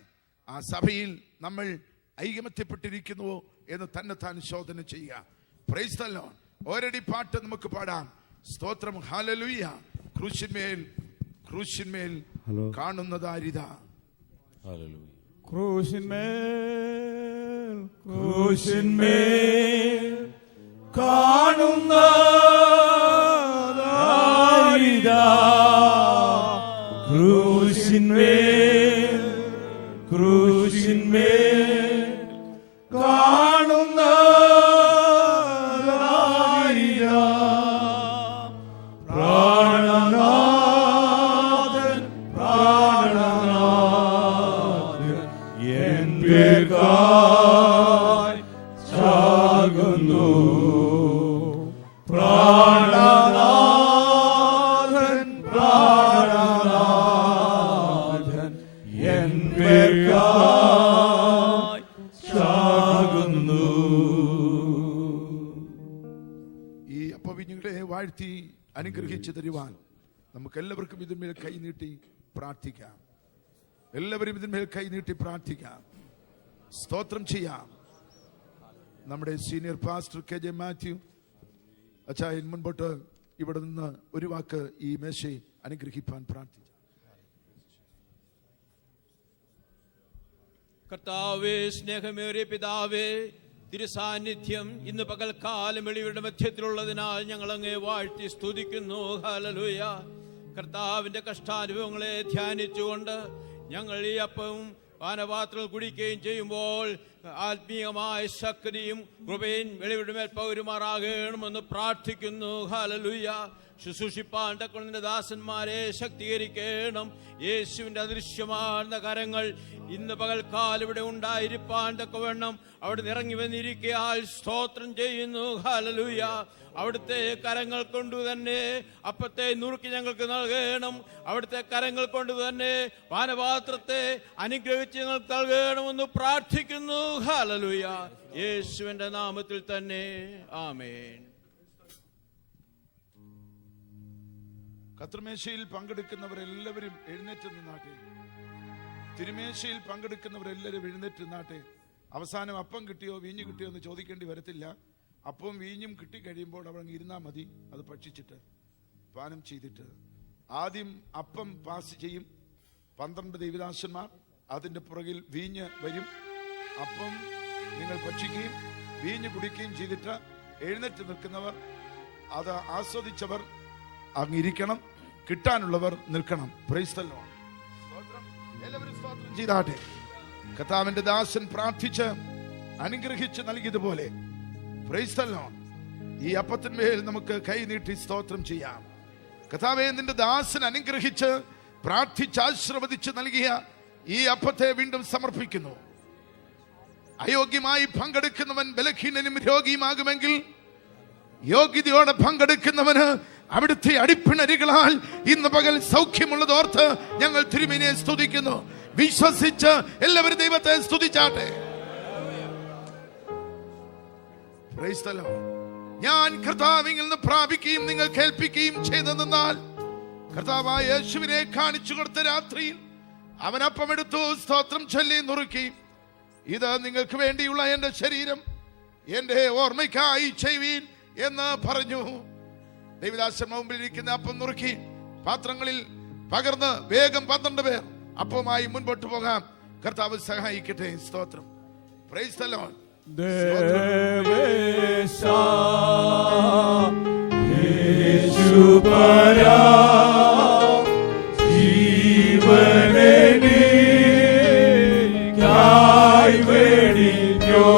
ആ സഭയിൽ നമ്മൾ ഐകമത്യപ്പെട്ടിരിക്കുന്നുവോ എന്ന് തന്നെ താൻ ശോധന ചെയ്യുക. Price the Lord. ഒരടി പാട്ട് നമുക്ക് പാടാം. സ്തോത്രം. ഹല്ലേലൂയ. ക്രൂശിന്മേൽ കാണുന്നതാരിത. ക്രൂശിന്മേൽ കാണുന്ന ക്രൂശിന്മേൽ കാണുന്ന പ്രാണനാഥൻ എൻ പേർക്കായി ചാകുന്നു. പ്രാണനാഥൻ എൻ പേർക്കായി ചാകുന്നു. ഈ അപ്പവിഞ്ഞുങ്ങളെ വാഴ്ത്തി അനുഗ്രഹിച്ചു തരുവാൻ നമുക്ക് എല്ലാവർക്കും ഇതിന്മേൽ കൈനീട്ടി പ്രാർത്ഥിക്കാം. എല്ലാവരും ഇതിന്മേൽ കൈനീട്ടി പ്രാർത്ഥിക്കാം. സ്തോത്രം ചെയ്യാം. നമ്മുടെ സീനിയർ പാസ്റ്റർ KJ മാത്യു അച്ചായൻ മുൻപോട്ട് ഇവിടെ നിന്ന് ഒരു വാക്ക് ഈ മേശയെ അനുഗ്രഹിപ്പാൻ പ്രാർത്ഥിക്കാം. കർത്താവേ, സ്നേഹമേറിയ പിതാവേ, തിരുസാന്നിധ്യം ഇന്ന് പകൽക്കാലം വെളിയുടെ മധ്യത്തിലുള്ളതിനാൽ ഞങ്ങൾ അങ്ങേ വാഴ്ത്തി സ്തുതിക്കുന്നു. ഹല്ലേലൂയ. കർത്താവിന്റെ കഷ്ടാനുഭവങ്ങളെ ധ്യാനിച്ചുകൊണ്ട് ഞങ്ങൾ ഈ അപ്പവും പാനപാത്രം കുടിക്കുകയും ചെയ്യുമ്പോൾ ആത്മീയമായ ശക്തിയും കൃപയും വെളിയുടെ മേൽ പൗരുമാറാകണമെന്ന് പ്രാർത്ഥിക്കുന്നു. ഹല്ലേലൂയ. ശുശ്രൂഷിപ്പാൻ തക്കവണ്ണം ദാസന്മാരെ ശക്തീകരിക്കണം. യേശുവിന്റെ അദൃശ്യമാർന്ന കരങ്ങൾ ഇന്ന് പകൽക്കാലം ഇവിടെ ഉണ്ടായിരിക്കാൻ തക്കവണ്ണം അവിടെ ഇറങ്ങി വന്നിരിക്കയാൽ സ്തോത്രം ചെയ്യുന്നു. ഹല്ലേലൂയ. അവിടുത്തെ കരങ്ങൾ കൊണ്ട് തന്നെ അപ്പത്തെ നുറുക്കി ഞങ്ങൾക്ക് നൽകണം. അവിടുത്തെ കരങ്ങൾ കൊണ്ട് തന്നെ പാനപാത്രത്തെ അനുഗ്രഹിച്ച് ഞങ്ങൾക്ക് നൽകണമെന്ന് പ്രാർത്ഥിക്കുന്നു. ഹല്ലേലൂയ. യേശുവിന്റെ നാമത്തിൽ തന്നെ ആമേൻ. കർത്തൃമേശയിൽ പങ്കെടുക്കുന്നവരെല്ലാവരും എഴുന്നേറ്റ് നിന്നാട്ടെ. തിരുമേശയിൽ പങ്കെടുക്കുന്നവരെല്ലാവരും എഴുന്നേറ്റ് നിന്നാട്ടെ. അവസാനം അപ്പം കിട്ടിയോ വീഞ്ഞ് കിട്ടിയോ എന്ന് ചോദിക്കേണ്ടി വരത്തില്ല. അപ്പവും വീഞ്ഞും കിട്ടിക്കഴിയുമ്പോൾ അവിടെ ഇരുന്നാൽ മതി. അത് ഭക്ഷിച്ചിട്ട് പാനം ചെയ്തിട്ട് ആദ്യം അപ്പം പാസ് ചെയ്യും. 12 ദേവദാസന്മാർ, അതിൻ്റെ പുറകിൽ വീഞ്ഞ് വരും. അപ്പം നിങ്ങൾ ഭക്ഷിക്കുകയും വീഞ്ഞ് കുടിക്കുകയും ചെയ്തിട്ട് എഴുന്നേറ്റ് നിൽക്കുന്നവർ, അത് ആസ്വദിച്ചവർ അങ്ങിരിക്കണം, കിട്ടാനുള്ളവർ നിൽക്കണം. Price the Lord. എല്ലാവരും സ്തോത്രം ചെയ്താട്ടെ. കർത്താവിന്റെ ദാസൻ പ്രാർത്ഥിച്ച് അനുഗ്രഹിച്ച് നൽകിയതുപോലെ പ്രൈസ് ദി ലോർഡ്, ഈ അപ്പത്തിന്മേൽ നമുക്ക് കൈ നീട്ടി സ്തോത്രം ചെയ്യാം. കർത്താവേ, നിന്റെ ദാസൻ അനുഗ്രഹിച്ച് പ്രാർത്ഥിച്ച് ആശീർവദിച്ച് നൽകിയ ഈ അപ്പത്തെ വീണ്ടും സമർപ്പിക്കുന്നു. അയോഗ്യമായി പങ്കെടുക്കുന്നവൻ ബലഹീനനും രോഗിയുമാകുമെങ്കിൽ യോഗ്യതയോടെ പങ്കെടുക്കുന്നവന് അവിടുത്തെ അടിപ്പിണരുകളാൽ ഇന്ന് പകൽ സൗഖ്യമുള്ളതോർത്ത് ഞങ്ങൾ തിരുമേനിയെ സ്തുതിക്കുന്നു. വിശ്വസിച്ച് എല്ലാവരും ദൈവത്തെ സ്തുതിച്ചാട്ടെ. Price the Lord. ഞാൻ കർത്താവിൽ നിന്ന് പ്രാപിക്കുകയും നിങ്ങൾ കേൾപ്പിക്കുകയും ചെയ്തെന്നാൽ കർത്താവായ യേശുവിനെ കാണിച്ചു കൊടുത്ത രാത്രിയിൽ അവൻ അപ്പമെടുത്തു, സ്തോത്രം ചൊല്ലി നുറുക്കി, ഇത് നിങ്ങൾക്ക് വേണ്ടിയുള്ള എന്റെ ശരീരം, എന്റെ ഓർമ്മയ്ക്കായി ചെയ്യുവീൻ എന്ന് പറഞ്ഞു. ദേവദാസൻ മുമ്പിലിരിക്കുന്ന അപ്പം നുറുക്കി പാത്രങ്ങളിൽ പകർന്ന് വേഗം 12 പേർ അപ്പമായി മുൻപോട്ട് പോകാം. കർത്താവ് സഹായിക്കട്ടെ. സ്തോത്രം. Praise the Lord. ദേവേശാ യേശുപരാ ജീവനെ നീക്കായി വെടിഞ്ഞോ.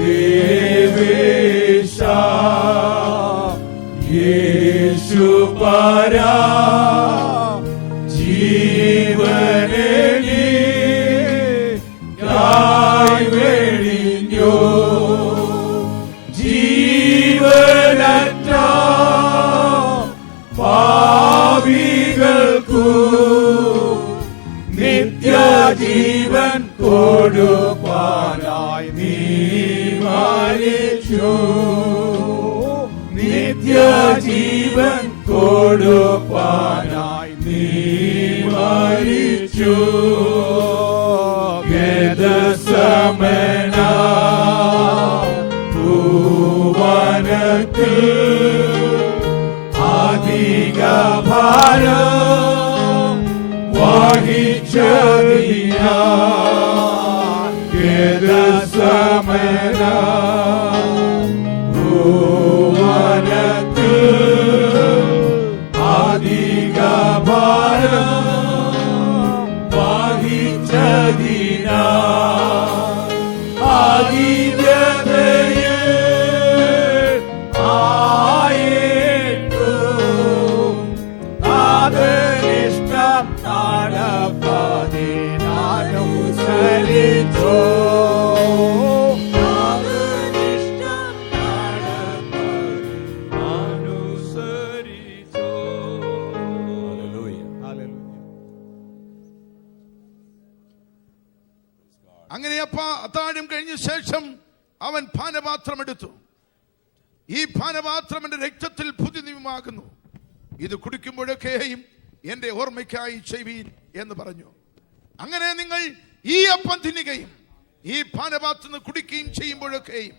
ദേവേശാ യേശുപരാ ജീവനെ നീക്കായി വെടിഞ്ഞോ. ജീവനറ്റ പാപികൾക്കു നിത്യജീവൻ കൊടുപ്പാനായി നീ മരിച്ചു. നിത്യജീവൻ കൊടുപ്പാനായി നീ മരിച്ചു. ഗദസമന ഭുവനത്തിൽ അധിക ഭാരം വഹിച്ചതിനാൽ ഗദസമന ഭുവനത്തിൽ അധിക ഭാരം വഹിച്ചതിനാൽ അതിവ്യതയിൽ ആയിട്ടും അതിനിഷ്ടം നടപ്പതിനനുസരിച്ചോ. അതിനിഷ്ടം നടപ്പതിനനുസരിച്ചോ. അങ്ങനെ അത്താഴം കഴിഞ്ഞ ശേഷം അവൻ പാനപാത്രം എടുത്തു. ഈ പാനപാത്രം എന്റെ രക്തത്തിൽ പുതിയ നിയമമാകുന്നു, ഇത് കുടിക്കുമ്പോഴൊക്കെയും എന്റെ ഓർമ്മയ്ക്കായി ചെയ്യുവീൻ എന്ന് പറഞ്ഞു. അങ്ങനെ നിങ്ങൾ ഈ അപ്പം തിന്നുകയും ഈ പാനപാത്രം കുടിക്കുകയും ചെയ്യുമ്പോഴൊക്കെയും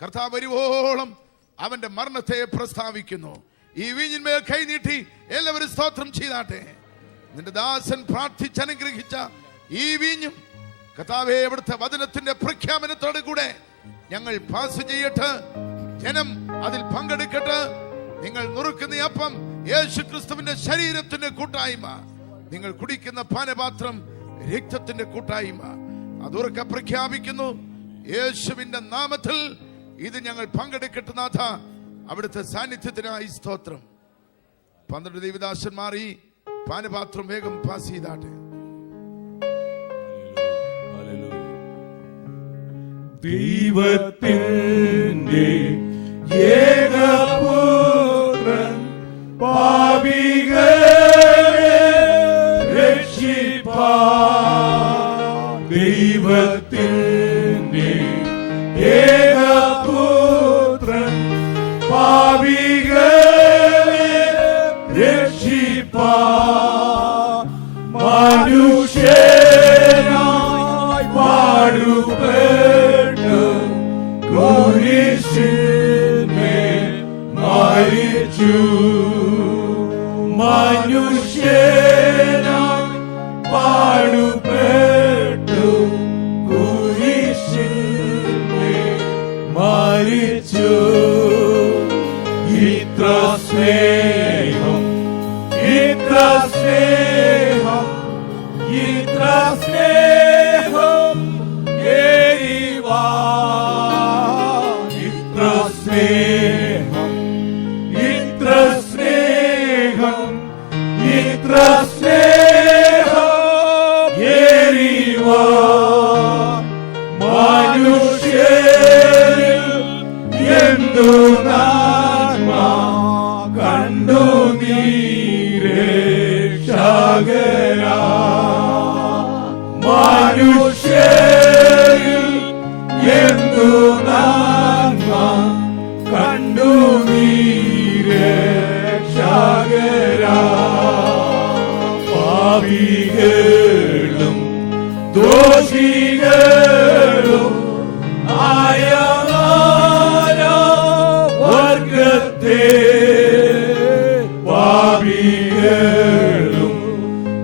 കർത്താവ് വരുവോളം അവന്റെ മരണത്തെ പ്രസ്താവിക്കുന്നു. ഈ വീഞ്ഞിന്മേൽ കൈ നീട്ടി എല്ലാവരും സ്തോത്രം ചെയ്താട്ടെ. നിന്റെ ദാസൻ പ്രാർത്ഥിച്ചനുഗ്രഹിച്ച ഈ വീഞ്ഞും കർത്താവേ, അവിടുത്തെ വചനത്തിന്റെ പ്രഖ്യാപനത്തോടു കൂടെ ഞങ്ങൾ പാസ് ചെയ്യട്ടെ, ജനം അതിൽ പങ്കെടുക്കട്ടെ. നിങ്ങൾ നുറുക്കുന്ന അപ്പം യേശു ക്രിസ്തുവിന്റെ ശരീരത്തിന്റെ കൂട്ടായ്മ, നിങ്ങൾ കുടിക്കുന്ന പാനപാത്രം രക്തത്തിന്റെ കൂട്ടായ്മ. അതുറക്കെ പ്രഖ്യാപിക്കുന്നു യേശുവിന്റെ നാമത്തിൽ ഇത് ഞങ്ങൾ പങ്കെടുക്കട്ടെ. നാഥ, അവിടുത്തെ സാന്നിധ്യത്തിനായി സ്തോത്രം. 12 ദേവദാസന്മാർ ഈ പാനപാത്രം വേഗം പാസ് ചെയ്താട്ടെ. ദൈവത്തിന്റെ ഏകപുത്രൻ പാപികളെ രക്ഷിപ്പാൻ. ദൈവത്തിന്റെ ഏകപുത്രൻ പാപികളെ രക്ഷിപ്പാൻ മനുഷ്യനായി പാടുപെട്ടു കുരിശിന്മേൽ സ്നേഹം, ഇത്ര സ്നേഹം, ഇത്ര സ്നേഹം ഏരിവാ. ഇത്ര സ്നേഹം, ഇത്ര സ്നേഹം, ഇത്ര സ്നേഹം ഏരിവാ. മനുഷ്യരിൽ എന്തു നന്മ കണ്ടു നീ രക്ഷകനാ. മനുഷ്യരിൽ എന്തു നന്മ കണ്ടു നീ രക്ഷകനാ. പാപികളും ദോഷികളും ആയ വർഗത്തെ, പാപികളും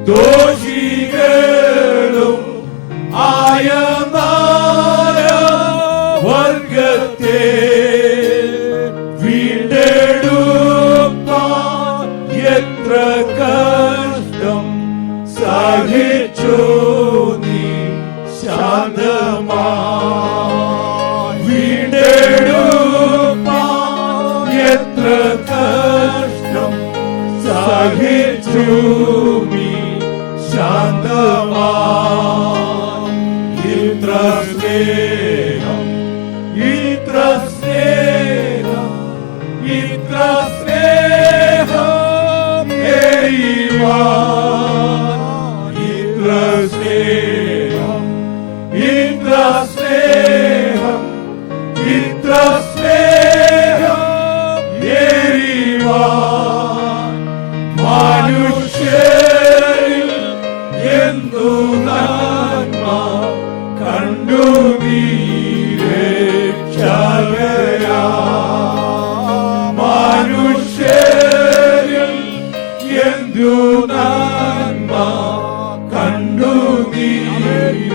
ദോഷികളും ആയ വർഗത്തെ വീണ്ടെടുപ്പാൻ എത്ര കഷ്ടം സഹിച്ചു നീ ശാന്തമായി. വീണ്ടെടുപ്പാൻ എത്ര കഷ്ടം സഹിച്ചു നീ ശാന്തമായി. ഇത്ര സ്നേഹം, ഇത്ര സ്നേഹം, ഇത്ര സ്നേഹം ഏരിവാൻ. ഇത്ര സ്നേഹം, ഇത്ര സ്നേഹം, ഇത്ര സ്നേഹം ഏരിവാൻ. മനുഷ്യരിൽ എന്തു നന്മ കണ്ടു നീ രക്ഷകനാ. മനുഷ്യരിൽ എന്തു നന്മ കണ്ടു നീ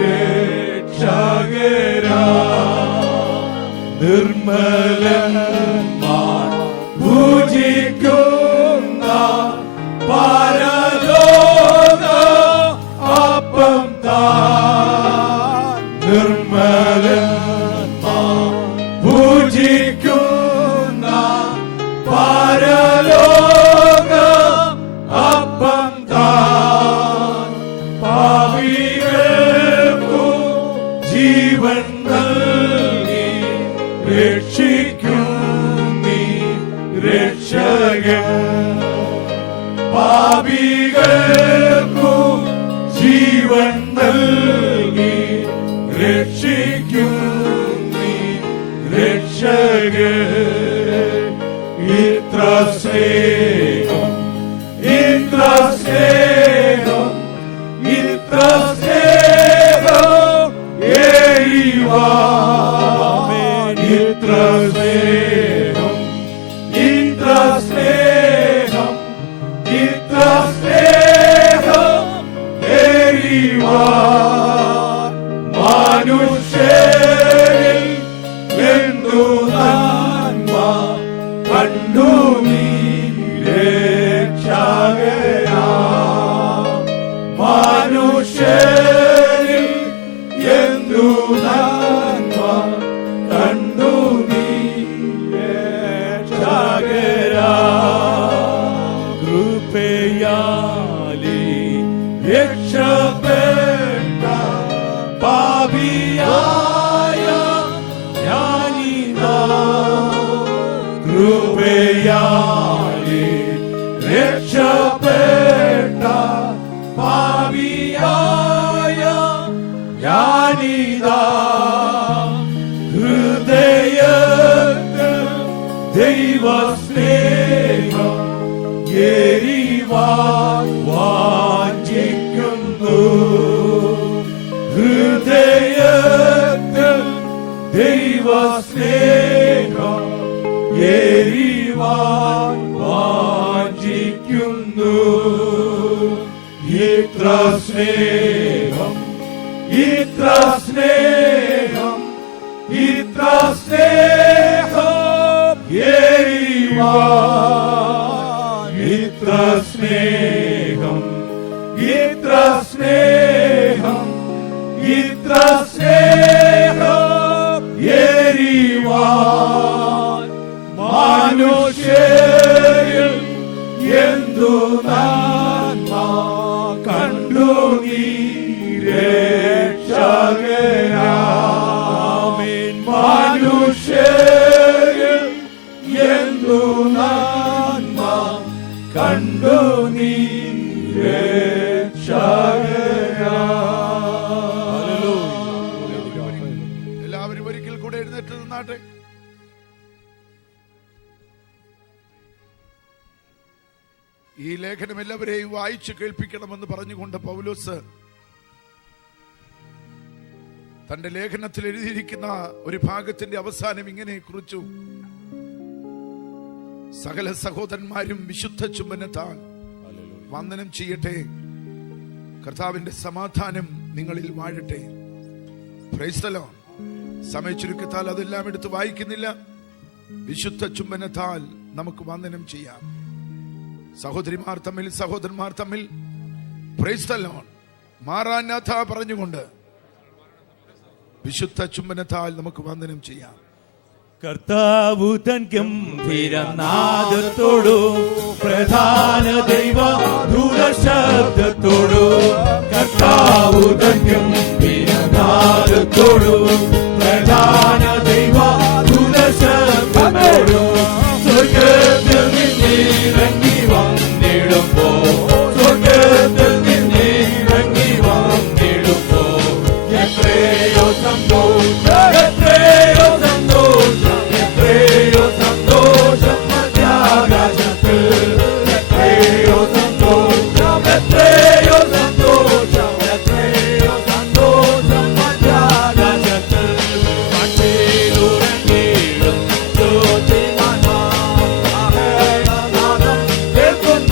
രക്ഷകനാ. നിർമ്മലന്മാർ പൂജിക്കുന്ന പരലോക അപ്പം താൻ. നിർമ്മലന്മാർ പൂജിക്കുന്ന പരലോക അപ്പം താൻ. പാപികൾക്കു ജീവൻ നൽകി രക്ഷിക്കും നീ രക്ഷകൻ. പാപികൾക്കു ജീവൻ നൽകി രക്ഷിക്കും നീ രക്ഷകൻ. ഇത്ര സ്നേഹം, ഇത്ര സ്നേഹം, ഇത്ര സ്നേഹം ഏരിവാൻ. ഇത്ര സ്നേഹം, ഇത്ര സ്നേഹം, ഇത്ര സ്നേഹം ഏരിവാൻ. മനുഷ്യരിൽ എന്തു നന്മ കണ്ടു നീ രക്ഷകനാ. മനുഷ്യരിൽ എന്തു നന്മ കണ്ടു നീ രക്ഷകനാ. കൃപയാലേ രക്ഷപ്പെട്ട പാപിയായ ഞാനിതാ. കൃപയാലേ രക്ഷപ്പെട്ട പാപിയായ ഞാനിതാ. ഹൃദയത്തിൽ ദൈവസ്നേഹം എരിവാൻ വാഞ്ചിക്കുന്നു. ഹൃദയത്തിൽ ദൈവസ്നേഹം എരിവാൻ വാഞ്ചിക്കുന്നു. ഇത്ര സ്നേഹം, ഇത്ര സ്നേഹം, ഇത്ര സ്നേഹം എരിവാൻ. ഇത്ര സ്നേഹം എരിവാൻ മനുഷ്യരിൽ എന്തു നന്മ കണ്ടു നീ രക്ഷകനാമേൻ. മനുഷ്യരിൽ എന്തു നന്മ കണ്ടു നീ എല്ലാവരും ഒരിക്കൽ കൂടെ എഴുന്നേറ്റ് നിന്നാട്ടെ. ഈ ലേഖനം എല്ലാവരെയും വായിച്ചു കേൾപ്പിക്കണമെന്ന് പറഞ്ഞുകൊണ്ട് പൗലോസ് തന്റെ ലേഖനത്തിൽ എഴുതിയിരിക്കുന്ന ഒരു ഭാഗത്തിന്റെ അവസാനം ഇങ്ങനെ കുറിച്ചു: സകല സഹോദരന്മാരും വിശുദ്ധ ചുംബനത്താൽ വന്ദനം ചെയ്യട്ടെ. കർത്താവിന്റെ സമാധാനം നിങ്ങളിൽ വാഴട്ടെ. Price the Lord. സമയ ചുരുക്കത്താൽ അതെല്ലാം എടുത്ത് വായിക്കുന്നില്ല. വിശുദ്ധ ചുംബനത്താൽ നമുക്ക് വന്ദനം ചെയ്യാം. സഹോദരിമാർ തമ്മിൽ, സഹോദരന്മാർ തമ്മിൽ പ്രൈസ് ദി ലോർഡ് മാറാനാഥ പറഞ്ഞുകൊണ്ട് വിശുദ്ധ ചുംബനത്താൽ നമുക്ക് വന്ദനം ചെയ്യാം. കർത്താവു തൻ ഗംഭീരനാദത്തോടും പ്രധാന ദൈവ ദൂരശബ്ദത്തോടും കർത്താവു തൻ ഗംഭീരനാദത്തോടും പ്രധാന ദൈവ ദൂരശബ്ദത്തോടും സ്വർഗ്ഗത്തിൽ നിന്നിറങ്ങി വന്നിടുമ്പോ സ്വർഗ്ഗത്തിൽ നിന്നിറങ്ങി വന്നിടുമ്പോ എത്രയോ സന്തോഷം എത്രയോ സന്തോഷം എത്രയോ സന്തോഷം മധ്യാകാശത്തിൽ എത്രയോ സന്തോഷം എത്രയോ സന്തോഷം എത്രയോ സന്തോഷം മധ്യാകാശത്തിൽ മട്ടിലുറങ്ങിടും ജ്യോതിമാന്മാർ കേൾക്കുന്ന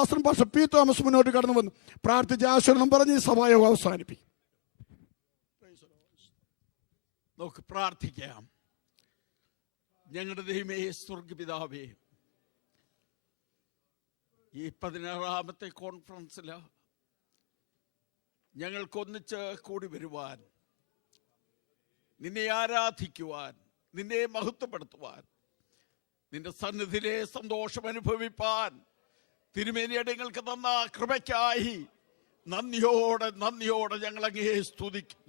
ദൈവദാസൻ പാസ്റ്റർ പി തോമസ് മുന്നോട്ട് കടന്നു വന്നു പ്രാർത്ഥിച്ച് ആശീർവാദം പറഞ്ഞ് ഈ സഭായോഗം അവസാനിപ്പിക്കും. നമുക്ക് പ്രാർത്ഥിക്കാം. ഞങ്ങളുടെ ദൈവമേ, സ്വർഗപിതാവേ, ഈ 16ാമത്തെ കോൺഫറൻസിൽ ഞങ്ങൾക്കൊന്നിച്ച് കൂടി വരുവാൻ, നിന്നെ ആരാധിക്കുവാൻ, നിന്നെ മഹത്വപ്പെടുത്തുവാൻ, നിന്റെ സന്നിധിയിലെ സന്തോഷം അനുഭവിപ്പാൻ തിരുമേനിയുടെ ഞങ്ങൾക്ക് തന്ന കൃപയ്ക്കായി നന്ദിയോടെ ഞങ്ങളങ്ങേ സ്തുതിക്കും.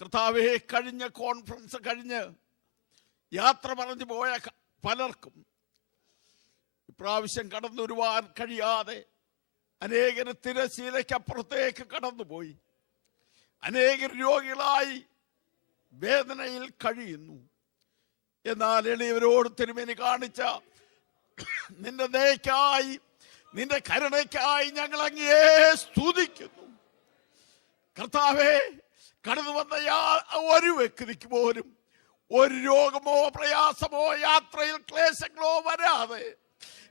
കർത്താവേ, കഴിഞ്ഞ കോൺഫറൻസ് കഴിഞ്ഞ് യാത്ര പറഞ്ഞു പോയ പലർക്കും ഇപ്രാവശ്യം കടന്നു വരുവാൻ കഴിയാതെ അനേകര് തിരശീലയ്ക്കപ്പുറത്തേക്ക് കടന്നുപോയി. അനേകർ രോഗികളായി വേദനയിൽ കഴിയുന്നു. എന്നാൽ എളിയവരോട് തിരുമേനി കാണിച്ച നിന്റെ ദയക്കായി, നിന്റെ കരുണയ്ക്കായി ഞങ്ങൾ അങ്ങേ സ്തുതിക്കുന്നു. കർത്താവേ, കടന്നു വന്ന ഒരു വ്യക്തിക്ക് പോലും ഒരു രോഗമോ പ്രയാസമോ യാത്രയിൽ ക്ലേശങ്ങളോ വരാതെ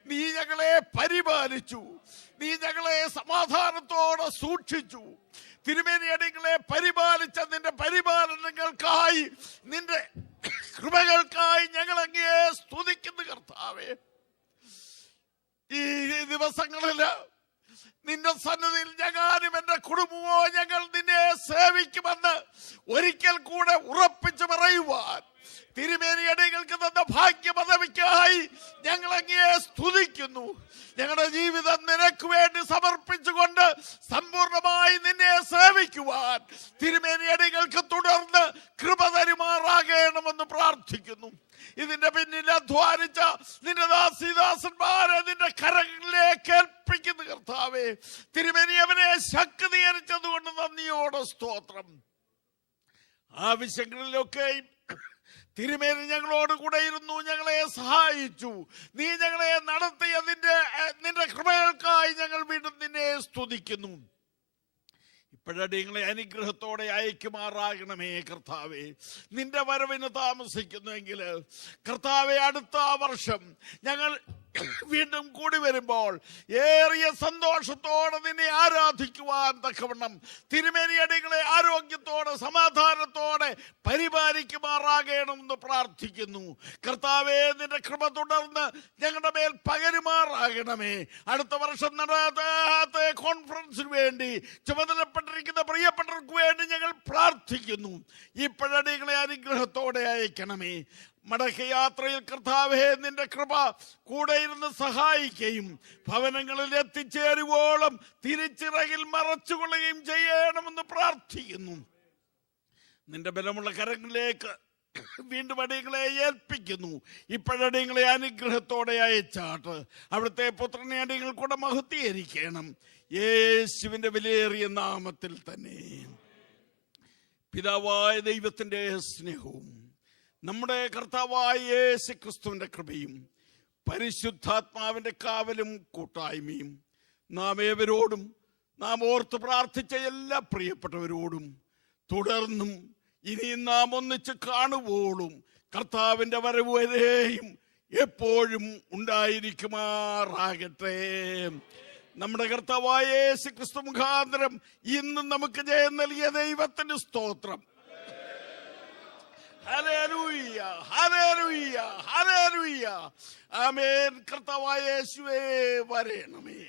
നീ ഞങ്ങളെ പരിപാലിച്ചു. നീ ഞങ്ങളെ സമാധാനത്തോടെ സൂക്ഷിച്ചു. തിരുമേനിയടികളെ പരിപാലിച്ച നിന്റെ പരിപാലനങ്ങൾക്കായി, നിന്റെ കൃപകൾക്കായി ഞങ്ങൾ അങ്ങേ സ്തുതിക്കുന്നു. കർത്താവേ, ഈ ദിവസങ്ങളില് നിന്റെ സന്നിധിയിൽ ഞങ്ങളും എന്റെ കുടുംബമോ ഞങ്ങൾ നിന്നെ സേവിക്കുമെന്ന് ഒരിക്കൽ കൂടെ ഉറപ്പിച്ചു പറയുവാൻ തിരുമേനിയടികൾക്ക് തന്ന ഭാഗ്യപദവിക്കായി ഞങ്ങൾ അങ്ങേ സ്തുതിക്കുന്നു. ഞങ്ങളുടെ ജീവിതം നിനക്ക് വേണ്ടി സമർപ്പിച്ചുകൊണ്ട് സമ്പൂർണമായി നിന്നെ സേവിക്കുവാൻ തിരുമേനിയടികൾക്ക് തുടർന്ന് കൃപ തരുമാറാകണമെന്ന് പ്രാർത്ഥിക്കുന്നു. ഇതിന്റെ പിന്നിൽ അധ്വാനിച്ച നിന്റെ ദാസന്മാരെ നിന്റെ കരങ്ങളിലേക്ക് ഏൽപ്പിക്കുന്നു. കർത്താവേ, തിരുമേനി അവനെ ശക്തീകരിച്ചതുകൊണ്ട് നന്ദിയോടെ സ്തോത്രം. ആവശ്യങ്ങളിലൊക്കെയും തിരുമേനി ഞങ്ങളോട് കൂടെ ഇരുന്നു, ഞങ്ങളെ സഹായിച്ചു. നീ ഞങ്ങളെ നടത്തിയ നിന്റെ കൃപകൾക്കായി ഞങ്ങൾ വീണ്ടും നിന്നെ സ്തുതിക്കുന്നു. ഇപ്പോഴടിങ്ങളെ അനുഗ്രഹത്തോടെ അയക്കുമാറാകണമേ കർത്താവേ. നിന്റെ വരവിന് താമസിക്കുന്നുവെങ്കിൽ കർത്താവെ, അടുത്ത വർഷം ഞങ്ങൾ വീണ്ടും കൂടി വരുമ്പോൾ ഏറിയ സന്തോഷത്തോടെ നിന്നെ ആരാധിക്കുവാൻ തക്കവണ്ണം തിരുമേനിയടികളെ ആരോഗ്യത്തോടെ സമാധാനത്തോടെ പരിപാലിക്കുമാറാകണമെന്ന് പ്രാർത്ഥിക്കുന്നു. കർത്താവേ, നിന്റെ കൃപ തുടർന്ന് ഞങ്ങളുടെ മേൽ പകരുമാറാകണമേ. അടുത്ത വർഷം നടത്താത്ത കോൺഫറൻസിന് വേണ്ടി ചുമതലപ്പെട്ടിരിക്കുന്ന പ്രിയപ്പെട്ടവർക്ക് വേണ്ടി ഞങ്ങൾ പ്രാർത്ഥിക്കുന്നു. ഇപ്പോഴടികളെ അനുഗ്രഹത്തോടെ അയക്കണമേ. മടക്കയാത്രയിൽ കർത്താവേ, നിന്റെ കൃപ കൂടെ ഇരുന്ന് സഹായിക്കുകയും ഭവനങ്ങളിൽ എത്തിച്ചേരുവോളം തിരിച്ചിറകിൽ മറച്ചുകൊള്ളുകയും ചെയ്യണമെന്ന് പ്രാർത്ഥിക്കുന്നു. നിന്റെ ബലമുള്ള കരങ്ങളിലേക്ക് വീണ്ടും അടിയങ്ങളെ ഏൽപ്പിക്കുന്നു. ഇപ്പോഴടിയങ്ങളെ അനുഗ്രഹത്തോടെ അയച്ചാട്ട് അവിടുത്തെ പുത്രനെ അടിയങ്ങൾ കൂടെ മഹത്വീകരിക്കണം. യേശുവിന്റെ വിലയേറിയ നാമത്തിൽ തന്നെ. പിതാവായ ദൈവത്തിന്റെ സ്നേഹവും നമ്മുടെ കർത്താവായ യേശു ക്രിസ്തുവിന്റെ കൃപയും പരിശുദ്ധാത്മാവിന്റെ കാവലും കൂട്ടായ്മയും നാം ഏവരോടും, നാം ഓർത്ത് പ്രാർത്ഥിച്ച എല്ലാ പ്രിയപ്പെട്ടവരോടും തുടർന്നും ഇനിയും നാം ഒന്നിച്ച് കാണുവോളും കർത്താവിന്റെ വരവ് വരെയും എപ്പോഴും ഉണ്ടായിരിക്കുമാറാകട്ടെ. നമ്മുടെ കർത്താവായ യേശു ക്രിസ്തു മുഖാന്തരം ഇന്നും നമുക്ക് ജയം നൽകിയ ദൈവത്തിന് സ്തോത്രം. ഹല്ലേലൂയ, ഹല്ലേലൂയ, ഹല്ലേലൂയ. ആമേൻ. കർത്താവായ യേശുവേ വരണമേ.